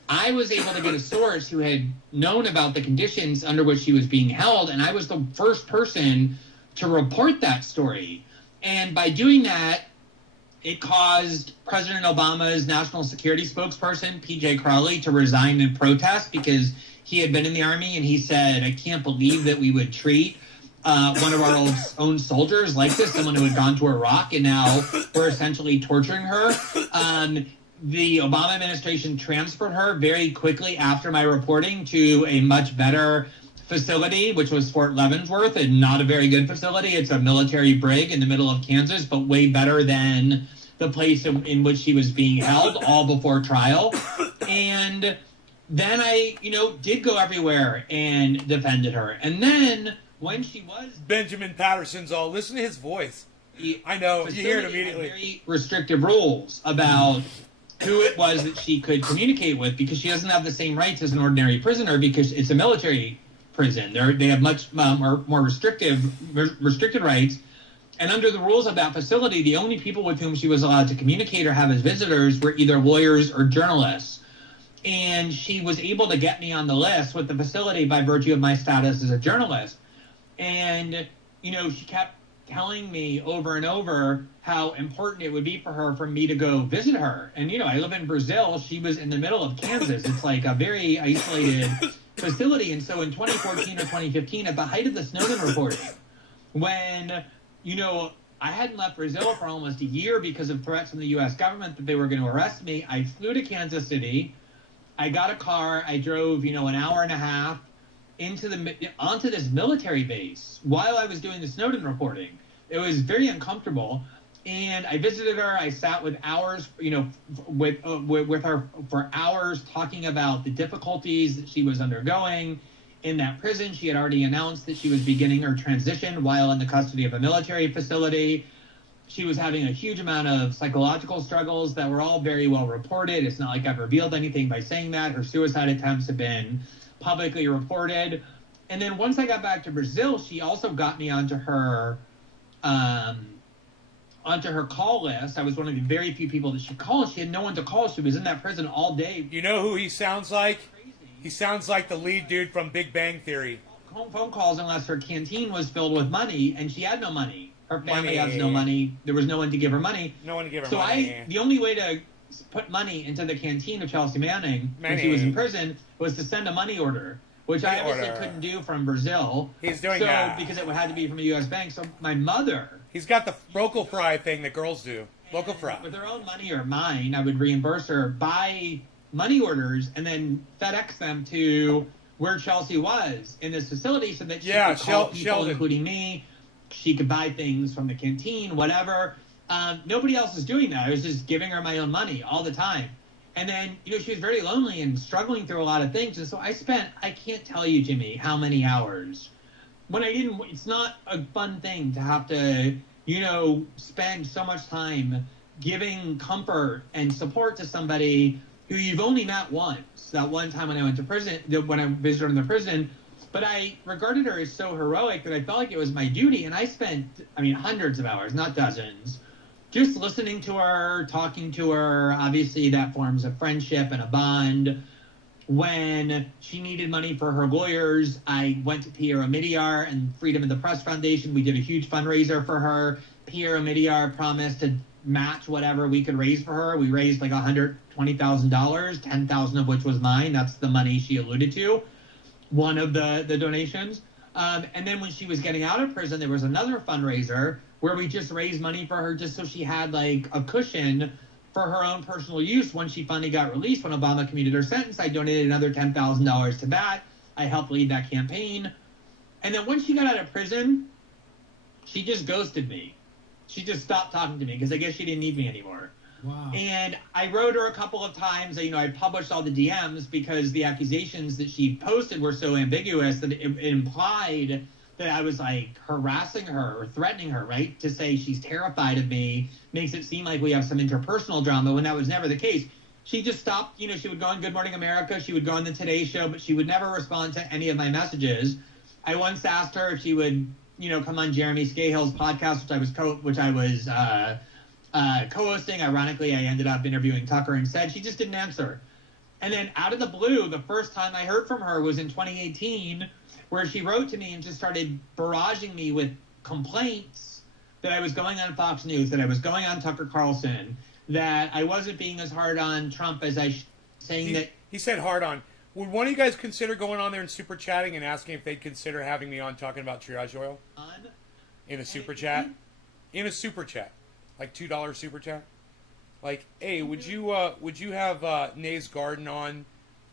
I was able to get a source who had known about the conditions under which she was being held, and I was the first person to report that story. And by doing that, it caused President Obama's national security spokesperson, P.J. Crowley, to resign in protest because he had been in the Army, and he said, I can't believe that we would treat one of our own soldiers like this, someone who had gone to Iraq, and now we're essentially torturing her. The Obama administration transferred her very quickly after my reporting to a much better facility, which was Fort Leavenworth, and not a very good facility. It's a military brig in the middle of Kansas, but way better than the place in which she was being held, all before trial. And then I, did go everywhere and defended her. And then when she was Benjamin Patterson's all. Listen to his voice. I know, you hear it immediately. Very restrictive rules about who it was that she could communicate with, because she doesn't have the same rights as an ordinary prisoner because it's a military prison. They have much more restricted rights. And under the rules of that facility, the only people with whom she was allowed to communicate or have as visitors were either lawyers or journalists. And she was able to get me on the list with the facility by virtue of my status as a journalist. And, she kept telling me over and over how important it would be for me to go visit her. And, I live in Brazil. She was in the middle of Kansas. It's like a very isolated facility. And so in 2014 or 2015, at the height of the Snowden reporting, when, I hadn't left Brazil for almost a year because of threats from the U.S. government that they were going to arrest me, I flew to Kansas City. I got a car. I drove, an hour and a half onto this military base while I was doing the Snowden reporting. It was very uncomfortable, and I visited her. I sat with hours, with her for hours, talking about the difficulties that she was undergoing in that prison. She had already announced that she was beginning her transition while in the custody of a military facility. She was having a huge amount of psychological struggles that were all very well reported. It's not like I've revealed anything by saying that. Her suicide attempts have been publicly reported. And then once I got back to Brazil, she also got me onto her call list. I was one of the very few people that she called. She had no one to call. She was in that prison all day. You know who he sounds like? Crazy. He sounds like the lead dude from Big Bang Theory. Phone calls unless her canteen was filled with money, and she had no money. Her family Money. has no money. There was no one to give her money. No one to give her So money. the only way to put money into the canteen of Chelsea Manning when she was in prison was to send a money order, which I obviously couldn't do from Brazil. He's doing that. Because it had to be from a U.S. bank. So my mother, He's got the local fry thing that girls do. Local fry. with her own money or mine, I would reimburse her, buy money orders, and then FedEx them to where Chelsea was in this facility so that she could call people, Sheldon. including me. She could buy things from the canteen, whatever. Nobody else was doing that. I was just giving her my own money all the time. And then, she was very lonely and struggling through a lot of things. And so I can't tell you, Jimmy, how many hours. It's not a fun thing to have to, spend so much time giving comfort and support to somebody who you've only met once. That one time when I went to prison, when I visited her in the prison. But I regarded her as so heroic that I felt like it was my duty. And I spent, hundreds of hours, not dozens, just listening to her, talking to her. Obviously, that forms a friendship and a bond. When she needed money for her lawyers, I went to Piero Midyar and Freedom of the Press Foundation. We did a huge fundraiser for her. Piero Midyar promised to match whatever we could raise for her. We raised like $120,000, $10,000 of which was mine. That's the money she alluded to, one of the donations. And then when she was getting out of prison, there was another fundraiser where we just raised money for her just so she had like a cushion for her own personal use when she finally got released. When Obama commuted her sentence, I donated another $10,000 to that. I helped lead that campaign. And then once she got out of prison, she just ghosted me. She just stopped talking to me because I guess she didn't need me anymore. Wow. And I wrote her a couple of times. I published all the DMs because the accusations that she posted were so ambiguous that it implied that I was like harassing her or threatening her, right? To say she's terrified of me makes it seem like we have some interpersonal drama when that was never the case. She just stopped, she would go on Good Morning America, she would go on the Today Show, but she would never respond to any of my messages. I once asked her if she would, come on Jeremy Scahill's podcast, which I was co-hosting. Ironically, I ended up interviewing Tucker instead. She just didn't answer. And then out of the blue, the first time I heard from her was in 2018, where she wrote to me and just started barraging me with complaints that I was going on Fox News, that I was going on Tucker Carlson, that I wasn't being as hard on Trump as He said hard on. Would one of you guys consider going on there and super chatting and asking if they'd consider having me on talking about triage oil? In a super chat? In a super chat. Like $2 super chat? Like, hey, would you have Nays Garden on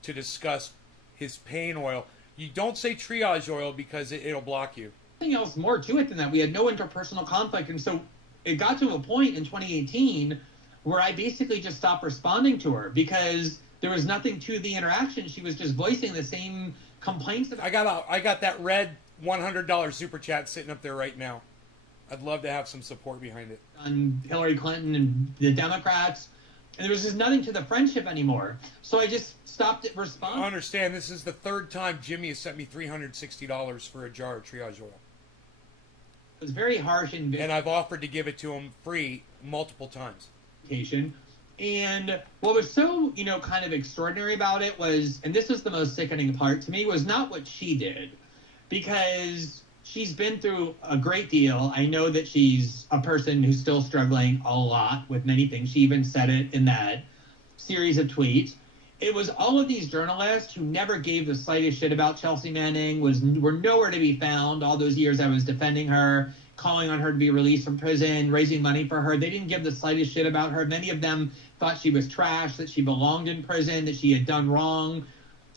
to discuss his pain oil? You don't say triage oil because it'll block you. Nothing else more to it than that. We had no interpersonal conflict. And so it got to a point in 2018 where I basically just stopped responding to her because there was nothing to the interaction. She was just voicing the same complaints. I got that red $100 super chat sitting up there right now. I'd love to have some support behind it. On Hillary Clinton and the Democrats, and there was just nothing to the friendship anymore. So I just stopped it responding. I understand this is the third time Jimmy has sent me $360 for a jar of triage oil. It was very harsh and I've offered to give it to him free multiple times. And what was so, kind of extraordinary about it was, and this was the most sickening part to me, was not what she did. Because she's been through a great deal. I know that she's a person who's still struggling a lot with many things. She even said it in that series of tweets. It was all of these journalists who never gave the slightest shit about Chelsea Manning, were nowhere to be found all those years I was defending her, calling on her to be released from prison, raising money for her. They didn't give the slightest shit about her. Many of them thought she was trash, that she belonged in prison, that she had done wrong.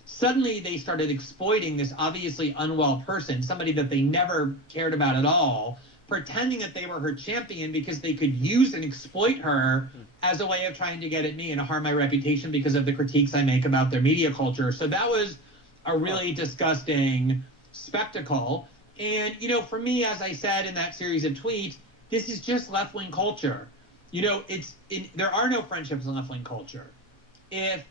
Suddenly they started exploiting this obviously unwell person, somebody that they never cared about at all, pretending that they were her champion because they could use and exploit her as a way of trying to get at me and harm my reputation because of the critiques I make about their media culture. So that was a really disgusting spectacle. And, for me, as I said in that series of tweets, this is just left-wing culture. There are no friendships in left-wing culture. If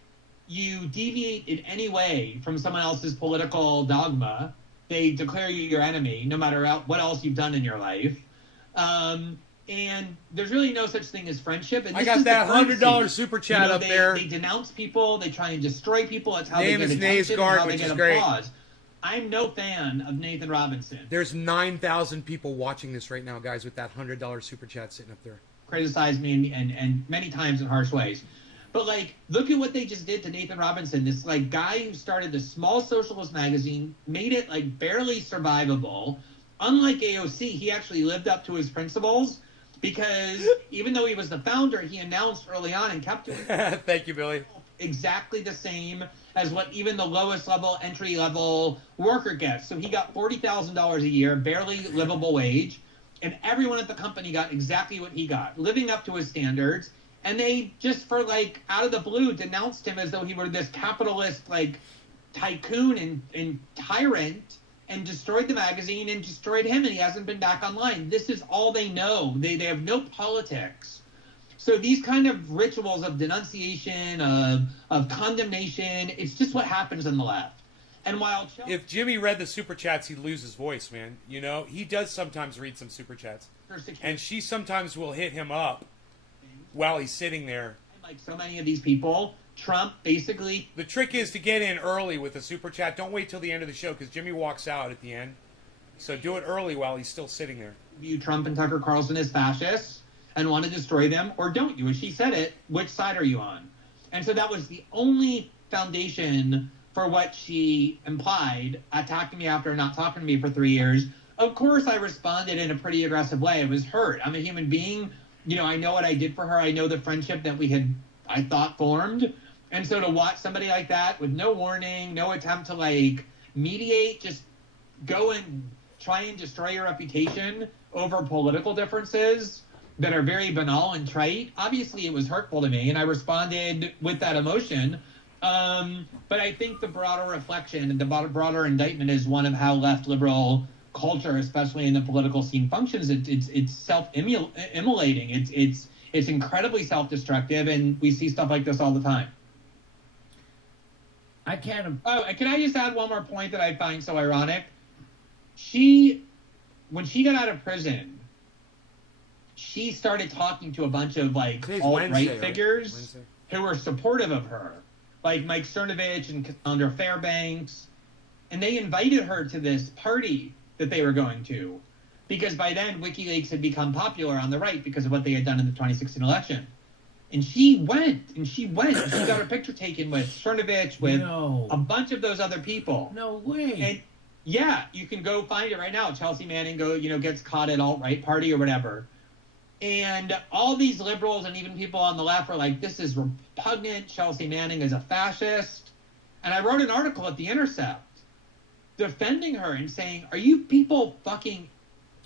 you deviate in any way from someone else's political dogma, they declare you your enemy, no matter what else you've done in your life. And there's really no such thing as friendship. And I got that $100 super chat up there. They denounce people. They try and destroy people. That's how Name they get is attention, Naysgard, how they which get is great. applause. I'm no fan of Nathan Robinson. There's 9,000 people watching this right now, guys, with that $100 super chat sitting up there. Criticized me and many times in harsh ways. But, look at what they just did to Nathan Robinson, this, guy who started this small socialist magazine, made it, barely survivable. Unlike AOC, he actually lived up to his principles because even though he was the founder, he announced early on and kept it. Thank you, Billy. Exactly the same as what even the lowest level, entry level worker gets. So he got $40,000 a year, barely livable wage, and everyone at the company got exactly what he got, living up to his standards. And they just out of the blue denounced him as though he were this capitalist tycoon and tyrant, and destroyed the magazine and destroyed him, and he hasn't been back online. This is all they know. They have no politics. So these kind of rituals of denunciation, of condemnation, it's just what happens in the left. And while if Jimmy read the super chats, he'd lose his voice, man. He does sometimes read some super chats. And she sometimes will hit him up while he's sitting there. Like so many of these people, Trump basically... The trick is to get in early with a super chat. Don't wait till the end of the show because Jimmy walks out at the end. So do it early while he's still sitting there. View Trump and Tucker Carlson as fascists and want to destroy them, or don't you? As she said it, which side are you on? And so that was the only foundation for what she implied, attacking me after not talking to me for 3 years. Of course, I responded in a pretty aggressive way. I was hurt. I'm a human being. I know what I did for her. I know the friendship that I thought formed. And so to watch somebody like that with no warning, no attempt to mediate, just go and try and destroy your reputation over political differences that are very banal and trite. Obviously, it was hurtful to me, and I responded with that emotion. But I think the broader reflection and the broader indictment is one of how left liberal culture, especially in the political scene, functions. It's self-immolating. It's incredibly self-destructive, and we see stuff like this all the time. I can't. Oh, can I just add one more point that I find so ironic? When she got out of prison, she started talking to a bunch of alt-right figures who were supportive of her, like Mike Cernovich and Cassandra Fairbanks, and they invited her to this party that they were going to, because by then WikiLeaks had become popular on the right because of what they had done in the 2016 election. And she went. She got her picture taken with Cernovich, with a bunch of those other people. No way. And yeah, you can go find it right now. Chelsea Manning gets caught at alt-right party or whatever. And all these liberals and even people on the left are like, this is repugnant. Chelsea Manning is a fascist. And I wrote an article at The Intercept defending her and saying, are you people fucking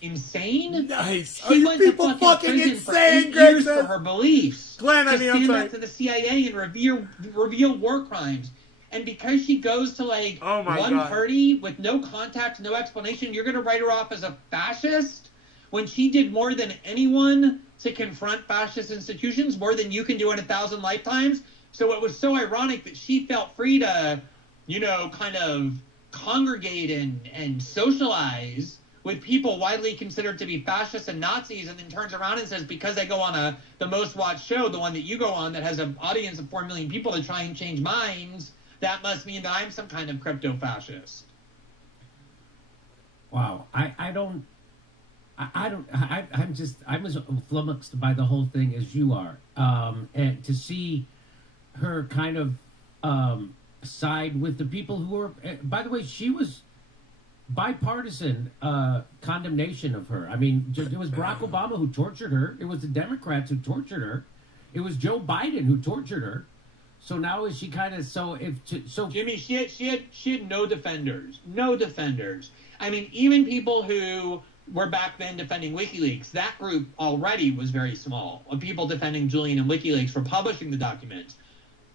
insane? Nice. She went to fucking prison for 8 years for her beliefs. Glenn, to stand up to the CIA and reveal war crimes. And because she goes to like Oh my one God. party with no context, no explanation, you're going to write her off as a fascist when she did more than anyone to confront fascist institutions, more than you can do in 1,000 lifetimes. So it was so ironic that she felt free to, you know, kind of congregate and socialize with people widely considered to be fascists and Nazis, and then turns around and says, because I go on the most watched show, the one that you go on that has an audience of 4 million people to try and change minds, that must mean that I'm some kind of crypto-fascist. Wow. I'm as flummoxed by the whole thing as you are. And to see her kind of side with the people who were, by the way, she was bipartisan condemnation of her. I mean, it was Barack Obama who tortured her. It was the Democrats who tortured her. It was Joe Biden who tortured her. So now is she kind of Jimmy, she had no defenders. No defenders. I mean, even people who were back then defending WikiLeaks, that group already was very small of people defending Julian and WikiLeaks for publishing the documents.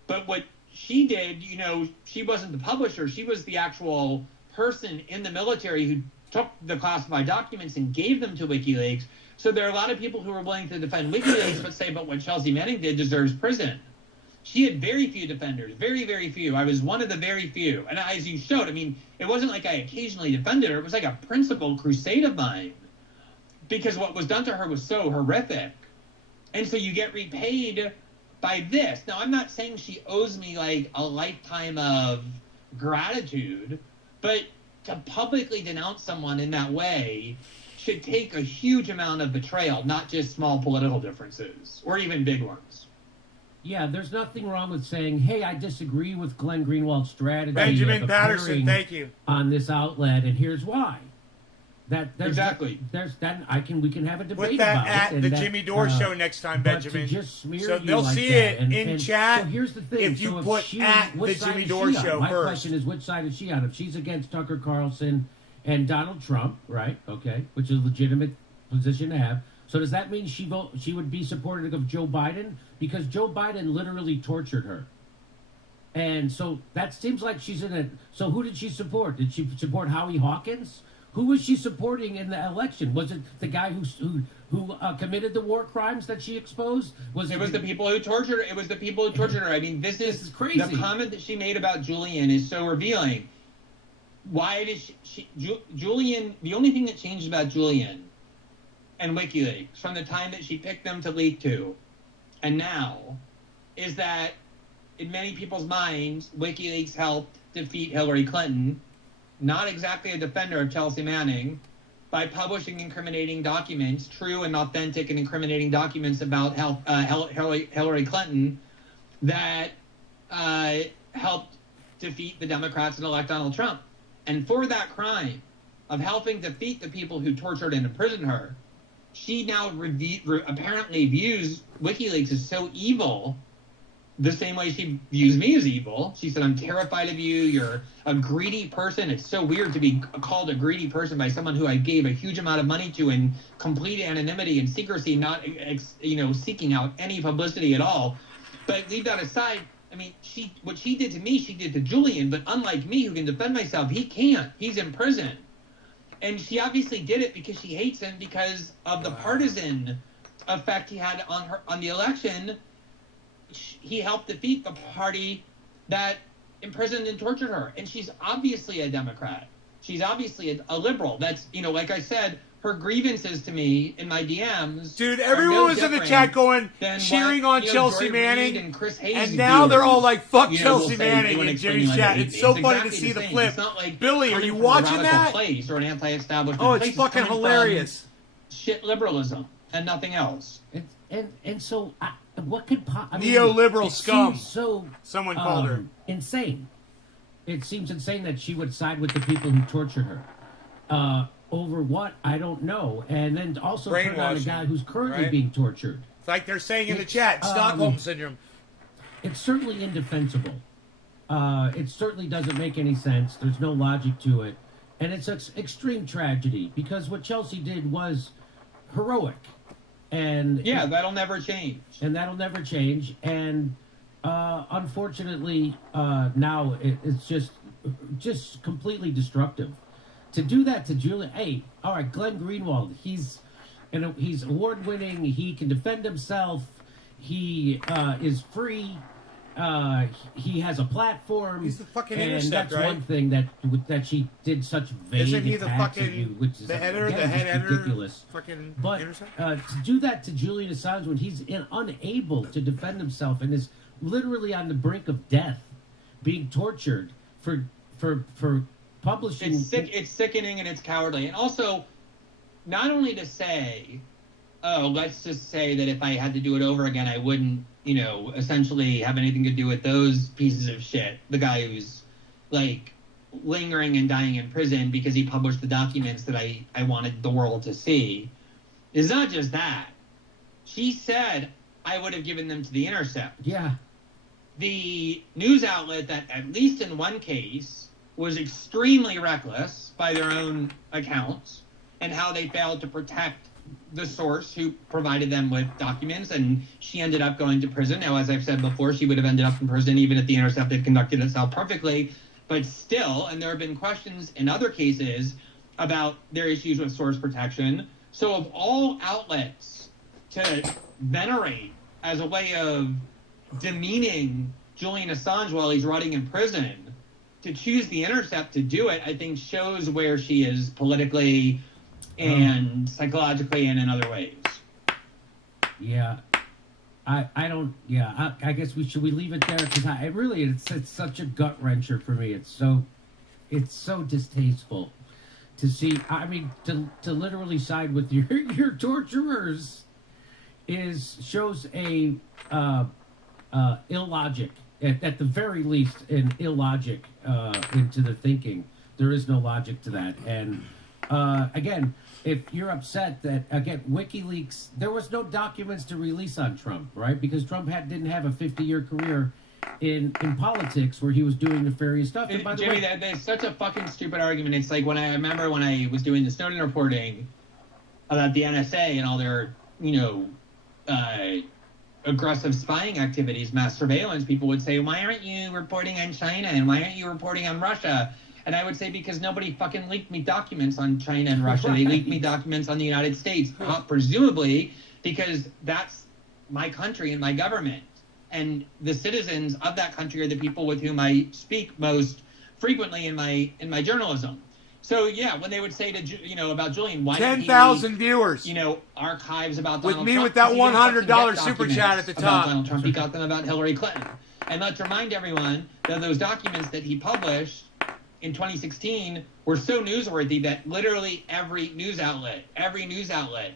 But what she did, you know, she wasn't the publisher. She was the actual person in the military who took the classified documents and gave them to WikiLeaks. So there are a lot of people who are willing to defend WikiLeaks but say, but what Chelsea Manning did deserves prison. She had very few defenders, very, very few. I was one of the very few. And as you showed, I mean, it wasn't like I occasionally defended her. It was like a principal crusade of mine because what was done to her was so horrific. And so you get repaid by this. Now, I'm not saying she owes me like a lifetime of gratitude, but to publicly denounce someone in that way should take a huge amount of betrayal, not just small political differences or even big ones. Yeah, there's nothing wrong with saying, hey, I disagree with Glenn Greenwald's strategy Benjamin of Patterson, appearing thank you. on this outlet, and here's why. Exactly. We can have a debate Put that about at it. the Jimmy Dore show next time, but Benjamin. to just smear So you they'll like see that, it in chat So here's the thing. if you so put she, at which the side Jimmy is Dore she on? show My first. question is, which side is she on? If she's against Tucker Carlson and Donald Trump, right? Okay, which is a legitimate position to have. So does that mean she would be supportive of Joe Biden? Because Joe Biden literally tortured her. And so that seems like she's in a... So who did she support? Did she support Howie Hawkins? Who was she supporting in the election? Was it the guy who committed the war crimes that she exposed? It was the people who tortured her. It was the people who tortured her. I mean, this is crazy. The comment that she made about Julian is so revealing. Why did Julian... The only thing that changed about Julian and WikiLeaks from the time that she picked them to leak to and now is that in many people's minds, WikiLeaks helped defeat Hillary Clinton, not exactly a defender of Chelsea Manning, by publishing incriminating documents, true and authentic and incriminating documents about Hillary Clinton that helped defeat the Democrats and elect Donald Trump. And for that crime of helping defeat the people who tortured and imprisoned her, she now apparently views WikiLeaks as so evil the same way she views me as evil. She said, I'm terrified of you. You're a greedy person. It's so weird to be called a greedy person by someone who I gave a huge amount of money to in complete anonymity and secrecy, not seeking out any publicity at all. But leave that aside. I mean, what she did to me, she did to Julian. But unlike me, who can defend myself, he can't. He's in prison. And she obviously did it because she hates him because of the partisan effect he had on the election. He helped defeat the party that imprisoned and tortured her. And she's obviously a Democrat. She's obviously a liberal. That's, like I said, her grievances to me in my DMs. Dude, everyone was in the chat going, cheering on Chelsea Manning. And now they're all like, fuck Chelsea Manning in Jimmy's chat. It's so funny to see the flip. It's not like Billy, are you watching that? Place or an anti-establishment Oh, it's place. fucking hilarious. Shit liberalism and nothing else. And so, what could... Neoliberal scum. So someone called her. Insane. It seems insane that she would side with the people who tortured her. Over what? I don't know. And then also turn on a guy who's currently being tortured. It's like they're saying in the chat, Stockholm Syndrome. It's certainly indefensible. It certainly doesn't make any sense. There's no logic to it. And it's an extreme tragedy because what Chelsea did was heroic. And yeah, that'll never change. And that'll never change. And Unfortunately, now it's just completely destructive. To do that to Julian, hey, all right, Glenn Greenwald, he's award winning. He can defend himself. He is free. He has a platform. He's the fucking and Intercept, that's right? one thing that she did such vague Isn't he the attacks at fucking you, which is the header, again, the head just editor, ridiculous. fucking But Intercept? to do that to Julian Assange when he's unable to defend himself and is literally on the brink of death, being tortured for publishing. It's sick. It's sickening and it's cowardly. And also, not only to say, oh, let's just say that if I had to do it over again, I wouldn't, essentially have anything to do with those pieces of shit. The guy who's like lingering and dying in prison because he published the documents that I wanted the world to see. It's not just that. She said I would have given them to the Intercept. Yeah. The news outlet that, at least in one case, was extremely reckless by their own accounts and how they failed to protect the source who provided them with documents, and she ended up going to prison. Now, as I've said before, she would have ended up in prison even if the Intercept had conducted itself perfectly, but still, and there have been questions in other cases about their issues with source protection. So of all outlets to venerate as a way of demeaning Julian Assange while he's rotting in prison, to choose the Intercept to do it, I think shows where she is politically and psychologically and in other ways. Yeah. I don't. Yeah. I guess we leave it there because it's such a gut wrencher for me. It's so distasteful to see. I mean, to literally side with your torturers shows a illogic, at the very least, an illogic into the thinking. There is no logic to that. And again, if you're upset that, again, WikiLeaks, there was no documents to release on Trump, right? Because Trump didn't have a 50-year career in politics where he was doing nefarious stuff. And by the Jimmy, way, that's such a fucking stupid argument. It's like when I was doing the Snowden reporting about the NSA and all their, aggressive spying activities, mass surveillance, people would say, why aren't you reporting on China and why aren't you reporting on Russia? And I would say, because nobody fucking leaked me documents on China and Russia. They leaked me documents on the United States, presumably because that's my country and my government. And the citizens of that country are the people with whom I speak most frequently in my journalism. So yeah, when they would say to about Julian, why 10,000 viewers. Archives about With Donald me Trump, with that because he didn't $100 fucking get super chat documents at the about top. Donald Trump. He got them about Hillary Clinton. And let's remind everyone that those documents that he published in 2016 were so newsworthy that literally every news outlet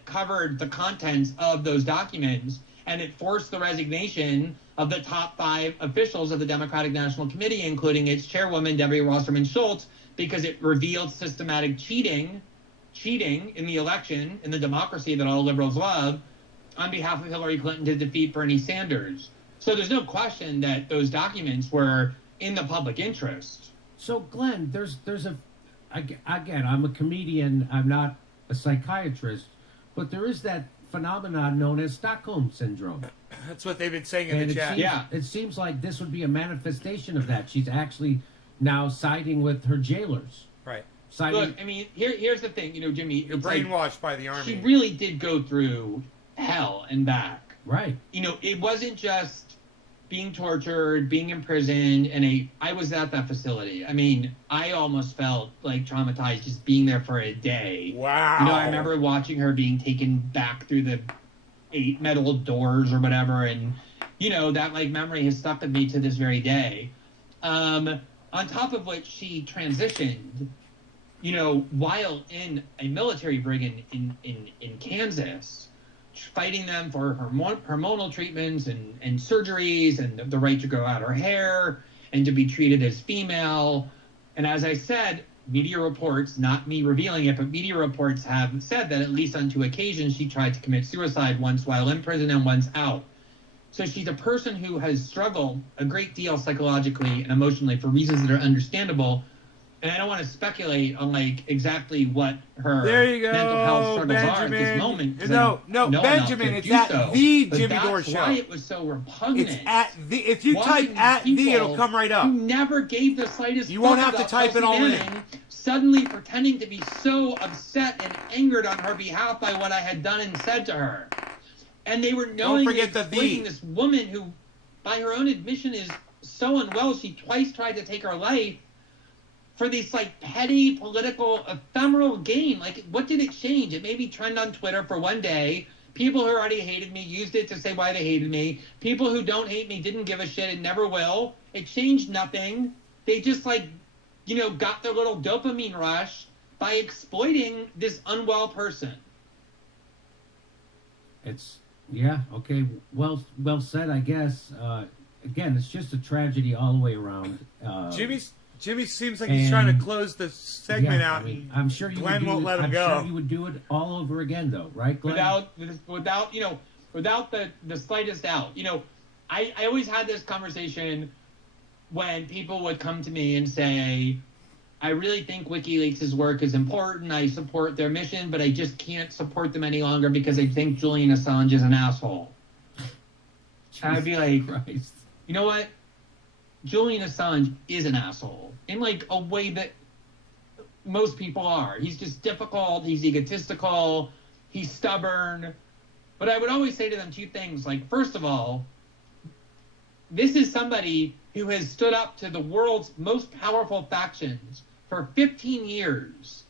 covered the contents of those documents, and it forced the resignation of the top 5 officials of the Democratic National Committee, including its chairwoman, Debbie Wasserman Schultz, because it revealed systematic cheating in the election, in the democracy that all liberals love, on behalf of Hillary Clinton to defeat Bernie Sanders. So there's no question that those documents were in the public interest. So Glenn, again, I'm a comedian, I'm not a psychiatrist, but there is that phenomenon known as Stockholm Syndrome. That's what they've been saying in And the chat. it seems like this would be a manifestation of that. She's actually now siding with her jailers. Right. Look, I mean, here's the thing, Jimmy. You're brainwashed by the army. She really did go through hell and back. Right. It wasn't just being tortured, being imprisoned, and I was at that facility. I mean, I almost felt like traumatized just being there for a day. Wow. I remember watching her being taken back through the 8 metal doors or whatever, and that memory has stuck with me to this very day. On top of which she transitioned, while in a military brig in Kansas, fighting them for hormonal treatments and surgeries and the right to grow out her hair and to be treated as female. And as I said, media reports, not me revealing it, but media reports have said that at least on 2 occasions she tried to commit suicide, once while in prison and once out. So she's a person who has struggled a great deal psychologically and emotionally for reasons that are understandable. and I don't want to speculate on like exactly what her There you go, mental health struggles are at Benjamin. this moment. 'cause No, I don't know Benjamin, enough to it's do at so, the but Jimmy Dore that's Show. why it was so repugnant. It's at the. If you Watching type at the, people it'll come right up. Who never gave the slightest. You won't fuck have to about type it Chelsea all in. Manning, suddenly pretending to be so upset and angered on her behalf by what I had done and said to her. And they were knowingly forget the exploiting the. this woman who, by her own admission, is so unwell. She twice tried to take her life for this like petty political ephemeral gain. Like, what did it change? It made me trend on Twitter for one day. People who already hated me used it to say why they hated me. People who don't hate me didn't give a shit and never will. It changed nothing. They just got their little dopamine rush by exploiting this unwell person. It's okay. Well said, I guess. Again, it's just a tragedy all the way around. Jimmy seems like he's trying to close the segment out. I mean, I'm sure you Glenn would won't let him I'm go. sure you would do it all over again, though, right, Glenn? Without the slightest doubt. I always had this conversation when people would come to me and say, I really think WikiLeaks' work is important. I support their mission, but I just can't support them any longer because I think Julian Assange is an asshole. And I'd be like, Christ. you know what? Julian Assange is an asshole in like a way that most people are. He's just difficult. He's egotistical. He's stubborn. But I would always say to them two things. Like, first of all, this is somebody who has stood up to the world's most powerful factions for 15 years.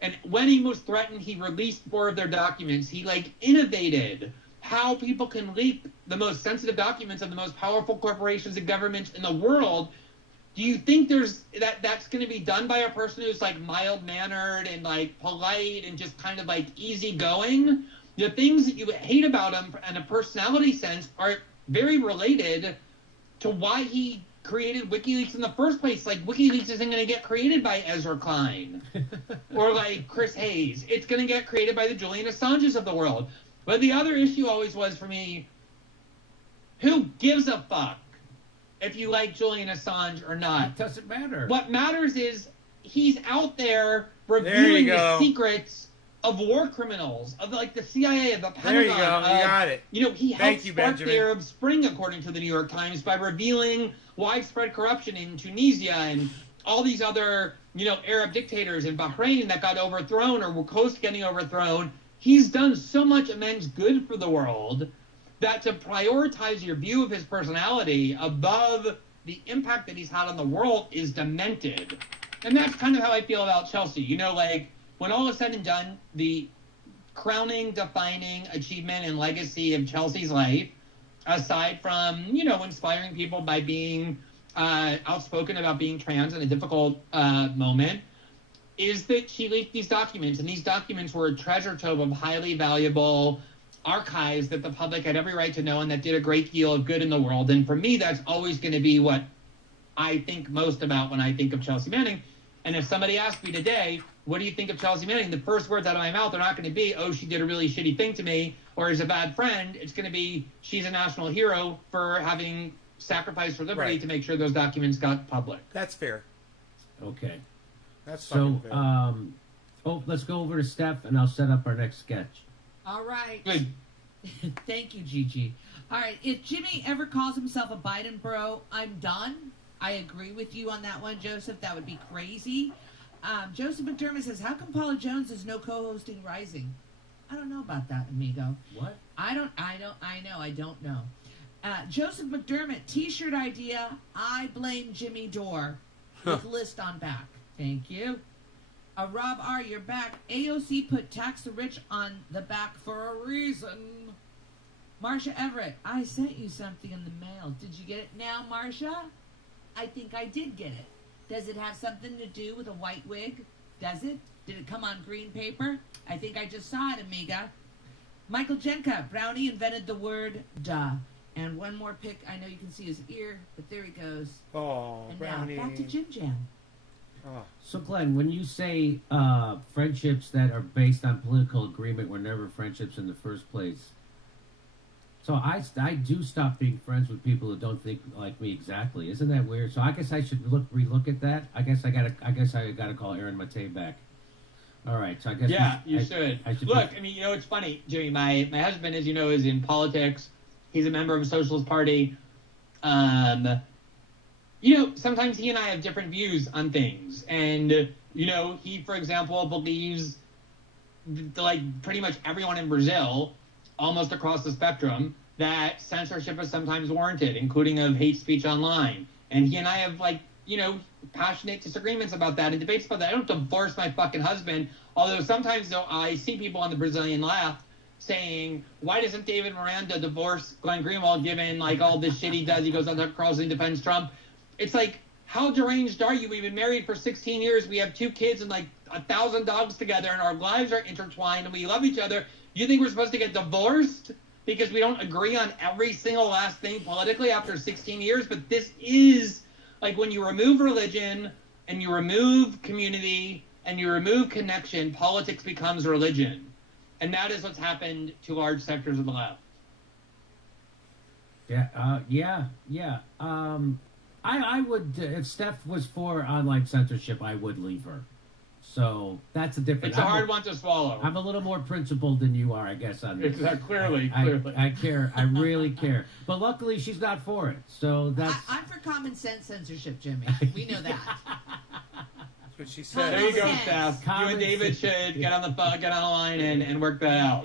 And when he was threatened, he released more of their documents. He innovated how people can leak the most sensitive documents of the most powerful corporations and governments in the world. Do you think that's going to be done by a person who's mild-mannered and polite and just kind of easygoing? The things that you hate about him in a personality sense are very related to why he created WikiLeaks in the first place. WikiLeaks isn't going to get created by Ezra Klein or Chris Hayes. It's going to get created by the Julian Assanges of the world. But the other issue always was for me, who gives a fuck if you like Julian Assange or not? It doesn't matter. What matters is he's out there revealing the secrets of war criminals, of the CIA, of the Pentagon. There you go. You got it. He helped spark Benjamin. the Arab Spring, according to the New York Times, by revealing widespread corruption in Tunisia and all these other, Arab dictators in Bahrain that got overthrown or were close to getting overthrown. He's done so much immense good for the world that to prioritize your view of his personality above the impact that he's had on the world is demented. And that's kind of how I feel about Chelsea. When all is said and done, the crowning, defining achievement and legacy of Chelsea's life, aside from, inspiring people by being outspoken about being trans in a difficult moment, is that she leaked these documents. And these documents were a treasure trove of highly valuable archives that the public had every right to know and that did a great deal of good in the world. And for me, that's always going to be what I think most about when I think of Chelsea Manning. And if somebody asked me today, what do you think of Chelsea Manning? The first words out of my mouth are not going to be, oh, she did a really shitty thing to me, or is a bad friend. It's going to be, she's a national hero for having sacrificed her liberty to make sure those documents got public. That's fair. Okay. That's So, fair. let's go over to Steph, and I'll set up our next sketch. All right. Good. Thank you, Gigi. All right. If Jimmy ever calls himself a Biden bro, I'm done. I agree with you on that one, Joseph. That would be crazy. Joseph McDermott says, how come Paula Jones is no co-hosting Rising? I don't know about that, amigo. What? I don't know. Joseph McDermott, t-shirt idea, I blame Jimmy Dore, with list on back. Thank you. Rob R., you're back. AOC put tax the rich on the back for a reason. Marsha Everett, I sent you something in the mail. Did you get it now, Marsha? I think I did get it. Does it have something to do with a white wig? Does it? Did it come on green paper? I think I just saw it, amiga. Michael Jenka, Brownie invented the word duh. And one more pick. I know you can see his ear, but there he goes. Oh, And Brownie. now, back to Jim Jam. Oh. So, Glenn, when you say friendships that are based on political agreement were never friendships in the first place, So I do stop being friends with people who don't think like me exactly. Isn't that weird? So I guess I should relook at that. I guess I gotta call Aaron Matei back. All right. So I guess you should. Look, I mean, it's funny, Jimmy. My husband, as you know, is in politics. He's a member of a socialist party. Sometimes he and I have different views on things, and he, for example, believes like pretty much everyone in Brazil, almost across the spectrum, that censorship is sometimes warranted, including of hate speech online. And he and I have passionate disagreements about that and debates about that. I don't divorce my fucking husband, although sometimes though I see people on the Brazilian left saying, why doesn't David Miranda divorce Glenn Greenwald given like all this shit he does? He goes on Tucker Carlson, defends Trump. It's like, how deranged are you? We've been married for 16 years. We have 2 kids and like 1,000 dogs together, and our lives are intertwined and we love each other. You think we're supposed to get divorced because we don't agree on every single last thing politically after 16 years? But this is like when you remove religion and you remove community and you remove connection, politics becomes religion. And that is what's happened to large sectors of the left. Yeah. I would, if Steph was for online censorship, I would leave her. So that's a different. It's a hard one to swallow. I'm a little more principled than you are, I guess, on this. Clearly. I care. I really care. But luckily, she's not for it. So that's. I'm for common sense censorship, Jimmy. We know that. That's what she said. There you go, Steph. You and David should get on the line and work that out.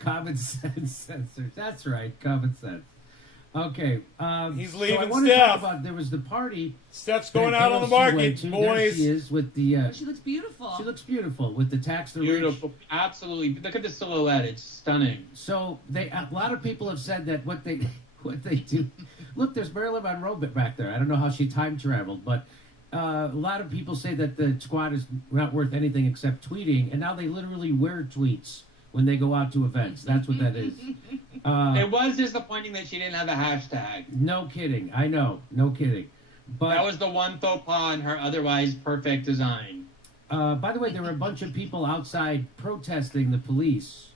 Common sense censors. That's right. Common sense. Okay. He's leaving. So I want to talk Steph. about, there was the party. Steph's going out on the market, boys. There she is with the. She looks beautiful. She looks beautiful with the tax the rich. Beautiful, absolutely. Look at the silhouette; it's stunning. So a lot of people have said that what they do. Look, there's Marilyn Monroe back there. I don't know how she time traveled, but a lot of people say that the squad is not worth anything except tweeting, and now they literally wear tweets when they go out to events. That's what that is. It was disappointing that she didn't have a hashtag. No kidding. I know. No kidding. But that was the one faux pas in her otherwise perfect design. By the way, there were a bunch of people outside protesting the police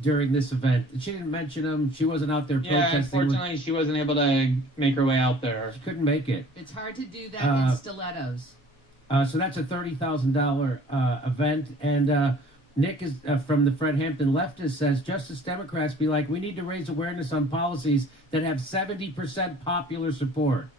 during this event. She didn't mention them. She wasn't out there protesting. Unfortunately, she wasn't able to make her way out there. She couldn't make it. It's hard to do that in stilettos. So that's a $30,000 event. And Nick is from the Fred Hampton leftist says, Justice Democrats be like, we need to raise awareness on policies that have 70% popular support.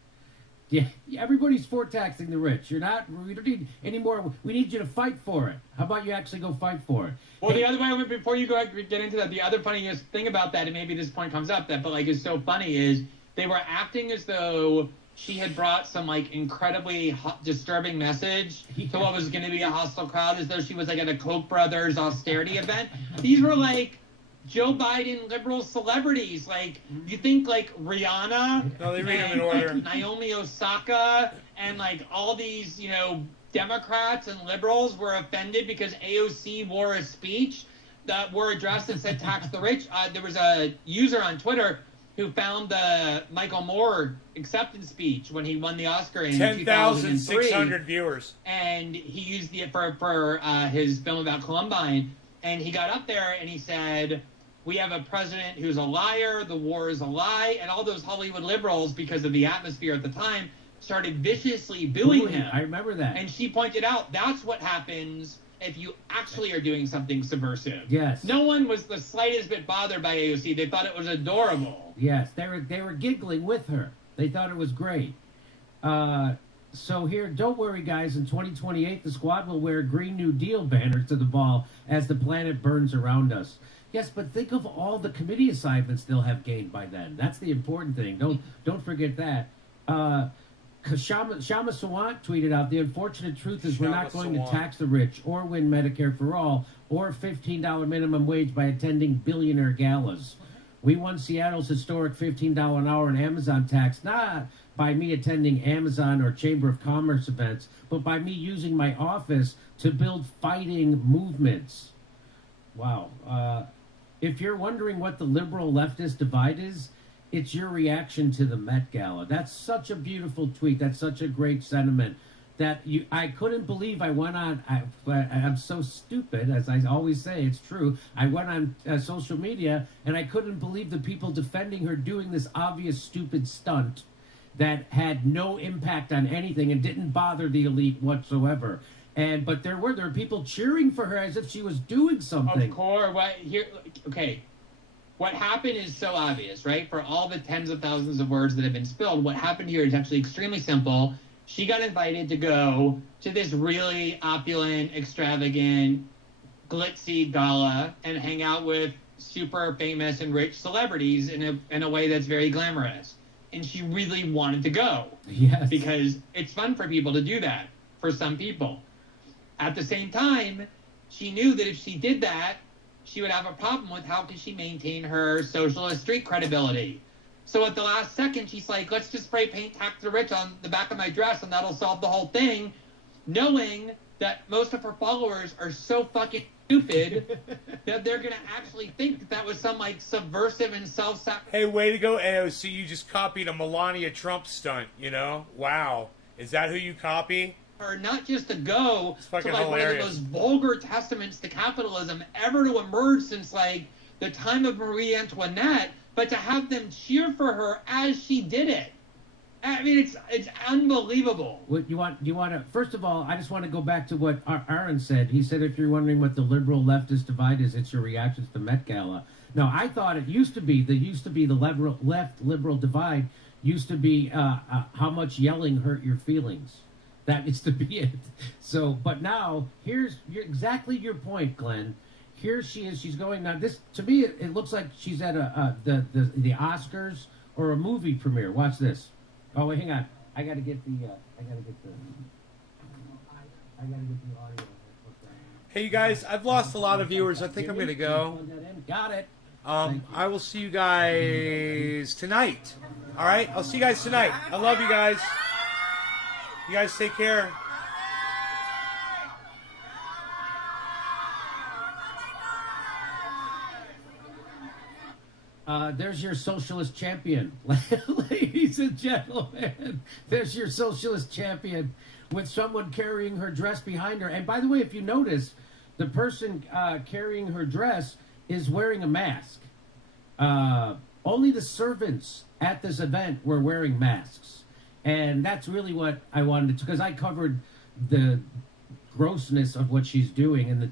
Yeah, everybody's for taxing the rich. We don't need any more. We need you to fight for it. How about you actually go fight for it? Well, the other way, before you get into that, the other funniest thing about that, and maybe this point comes up, is so funny, is they were acting as though she had brought some incredibly disturbing message to what was going to be a hostile crowd, as though she was at a Koch brothers austerity event. These were Joe Biden liberal celebrities. You think Rihanna, no, they read them in order. Naomi Osaka, and all these Democrats and liberals were offended because AOC wore a speech that were addressed and said tax the rich. There was a user on Twitter who found the Michael Moore acceptance speech when he won the Oscar in 10,600 viewers. And he used it for his film about Columbine. And he got up there and he said, we have a president who's a liar, the war is a lie, and all those Hollywood liberals, because of the atmosphere at the time, started viciously booing him. I remember that. And she pointed out, that's what happens if you actually are doing something subversive. Yes. No one was the slightest bit bothered by AOC. They thought it was adorable. Yes, they were giggling with her. They thought it was great. So here, don't worry, guys. In 2028, the squad will wear Green New Deal banners to the ball as the planet burns around us. Yes, but think of all the committee assignments they'll have gained by then. That's the important thing. Don't forget that. Shama Sawant tweeted out, the unfortunate truth is we're not going to tax the rich or win Medicare for all or $15 minimum wage by attending billionaire galas. We won Seattle's historic $15 an hour in Amazon tax, not by me attending Amazon or Chamber of Commerce events, but by me using my office to build fighting movements. Wow. If you're wondering what the liberal leftist divide is, it's your reaction to the Met Gala. That's such a beautiful tweet. That's such a great sentiment. I couldn't believe I went on. I'm so stupid, as I always say. It's true. I went on social media and I couldn't believe the people defending her doing this obvious stupid stunt that had no impact on anything and didn't bother the elite whatsoever. But there were people cheering for her as if she was doing something. Of course. What happened is so obvious, right? For all the tens of thousands of words that have been spilled, what happened here is actually extremely simple. She got invited to go to this really opulent, extravagant, glitzy gala and hang out with super famous and rich celebrities in a way that's very glamorous. And she really wanted to go. Yes. Because it's fun for people to do that, for some people. At the same time, she knew that if she did that, she would have a problem with how could she maintain her socialist street credibility. So at the last second, she's like, let's just spray paint tax the rich on the back of my dress and that'll solve the whole thing, knowing that most of her followers are so fucking stupid that they're going to actually think that was some, like, subversive and self-sacrificing. Hey, way to go, AOC. You just copied a Melania Trump stunt, you know? Wow. Is that who you copy? Or not just to go It's to, fucking like, hilarious. one of the most vulgar testaments to capitalism ever to emerge since, like, the time of Marie Antoinette, but to have them cheer for her as she did it. I mean, it's unbelievable. What you want to? First of all, I just want to go back to what Aaron said. He said, if you're wondering what the liberal leftist divide is, it's your reactions to Met Gala. No, I thought it used to be the left liberal divide used to be how much yelling hurt your feelings. That is to be it. So, but now here's exactly your point, Glenn. Here she is. She's going now. This to me, it looks like she's at the Oscars or a movie premiere. Watch this. Oh, wait, hang on. I gotta get the audio. Hey, you guys, I've lost a lot of viewers. I think I'm going to go. Got it. I will see you guys tonight. All right? I'll see you guys tonight. I love you guys. You guys take care. There's your socialist champion. Ladies and gentlemen, there's your socialist champion with someone carrying her dress behind her. And by the way, if you notice, the person carrying her dress is wearing a mask. Only the servants at this event were wearing masks. And that's really what I wanted to, because I covered the grossness of what she's doing and the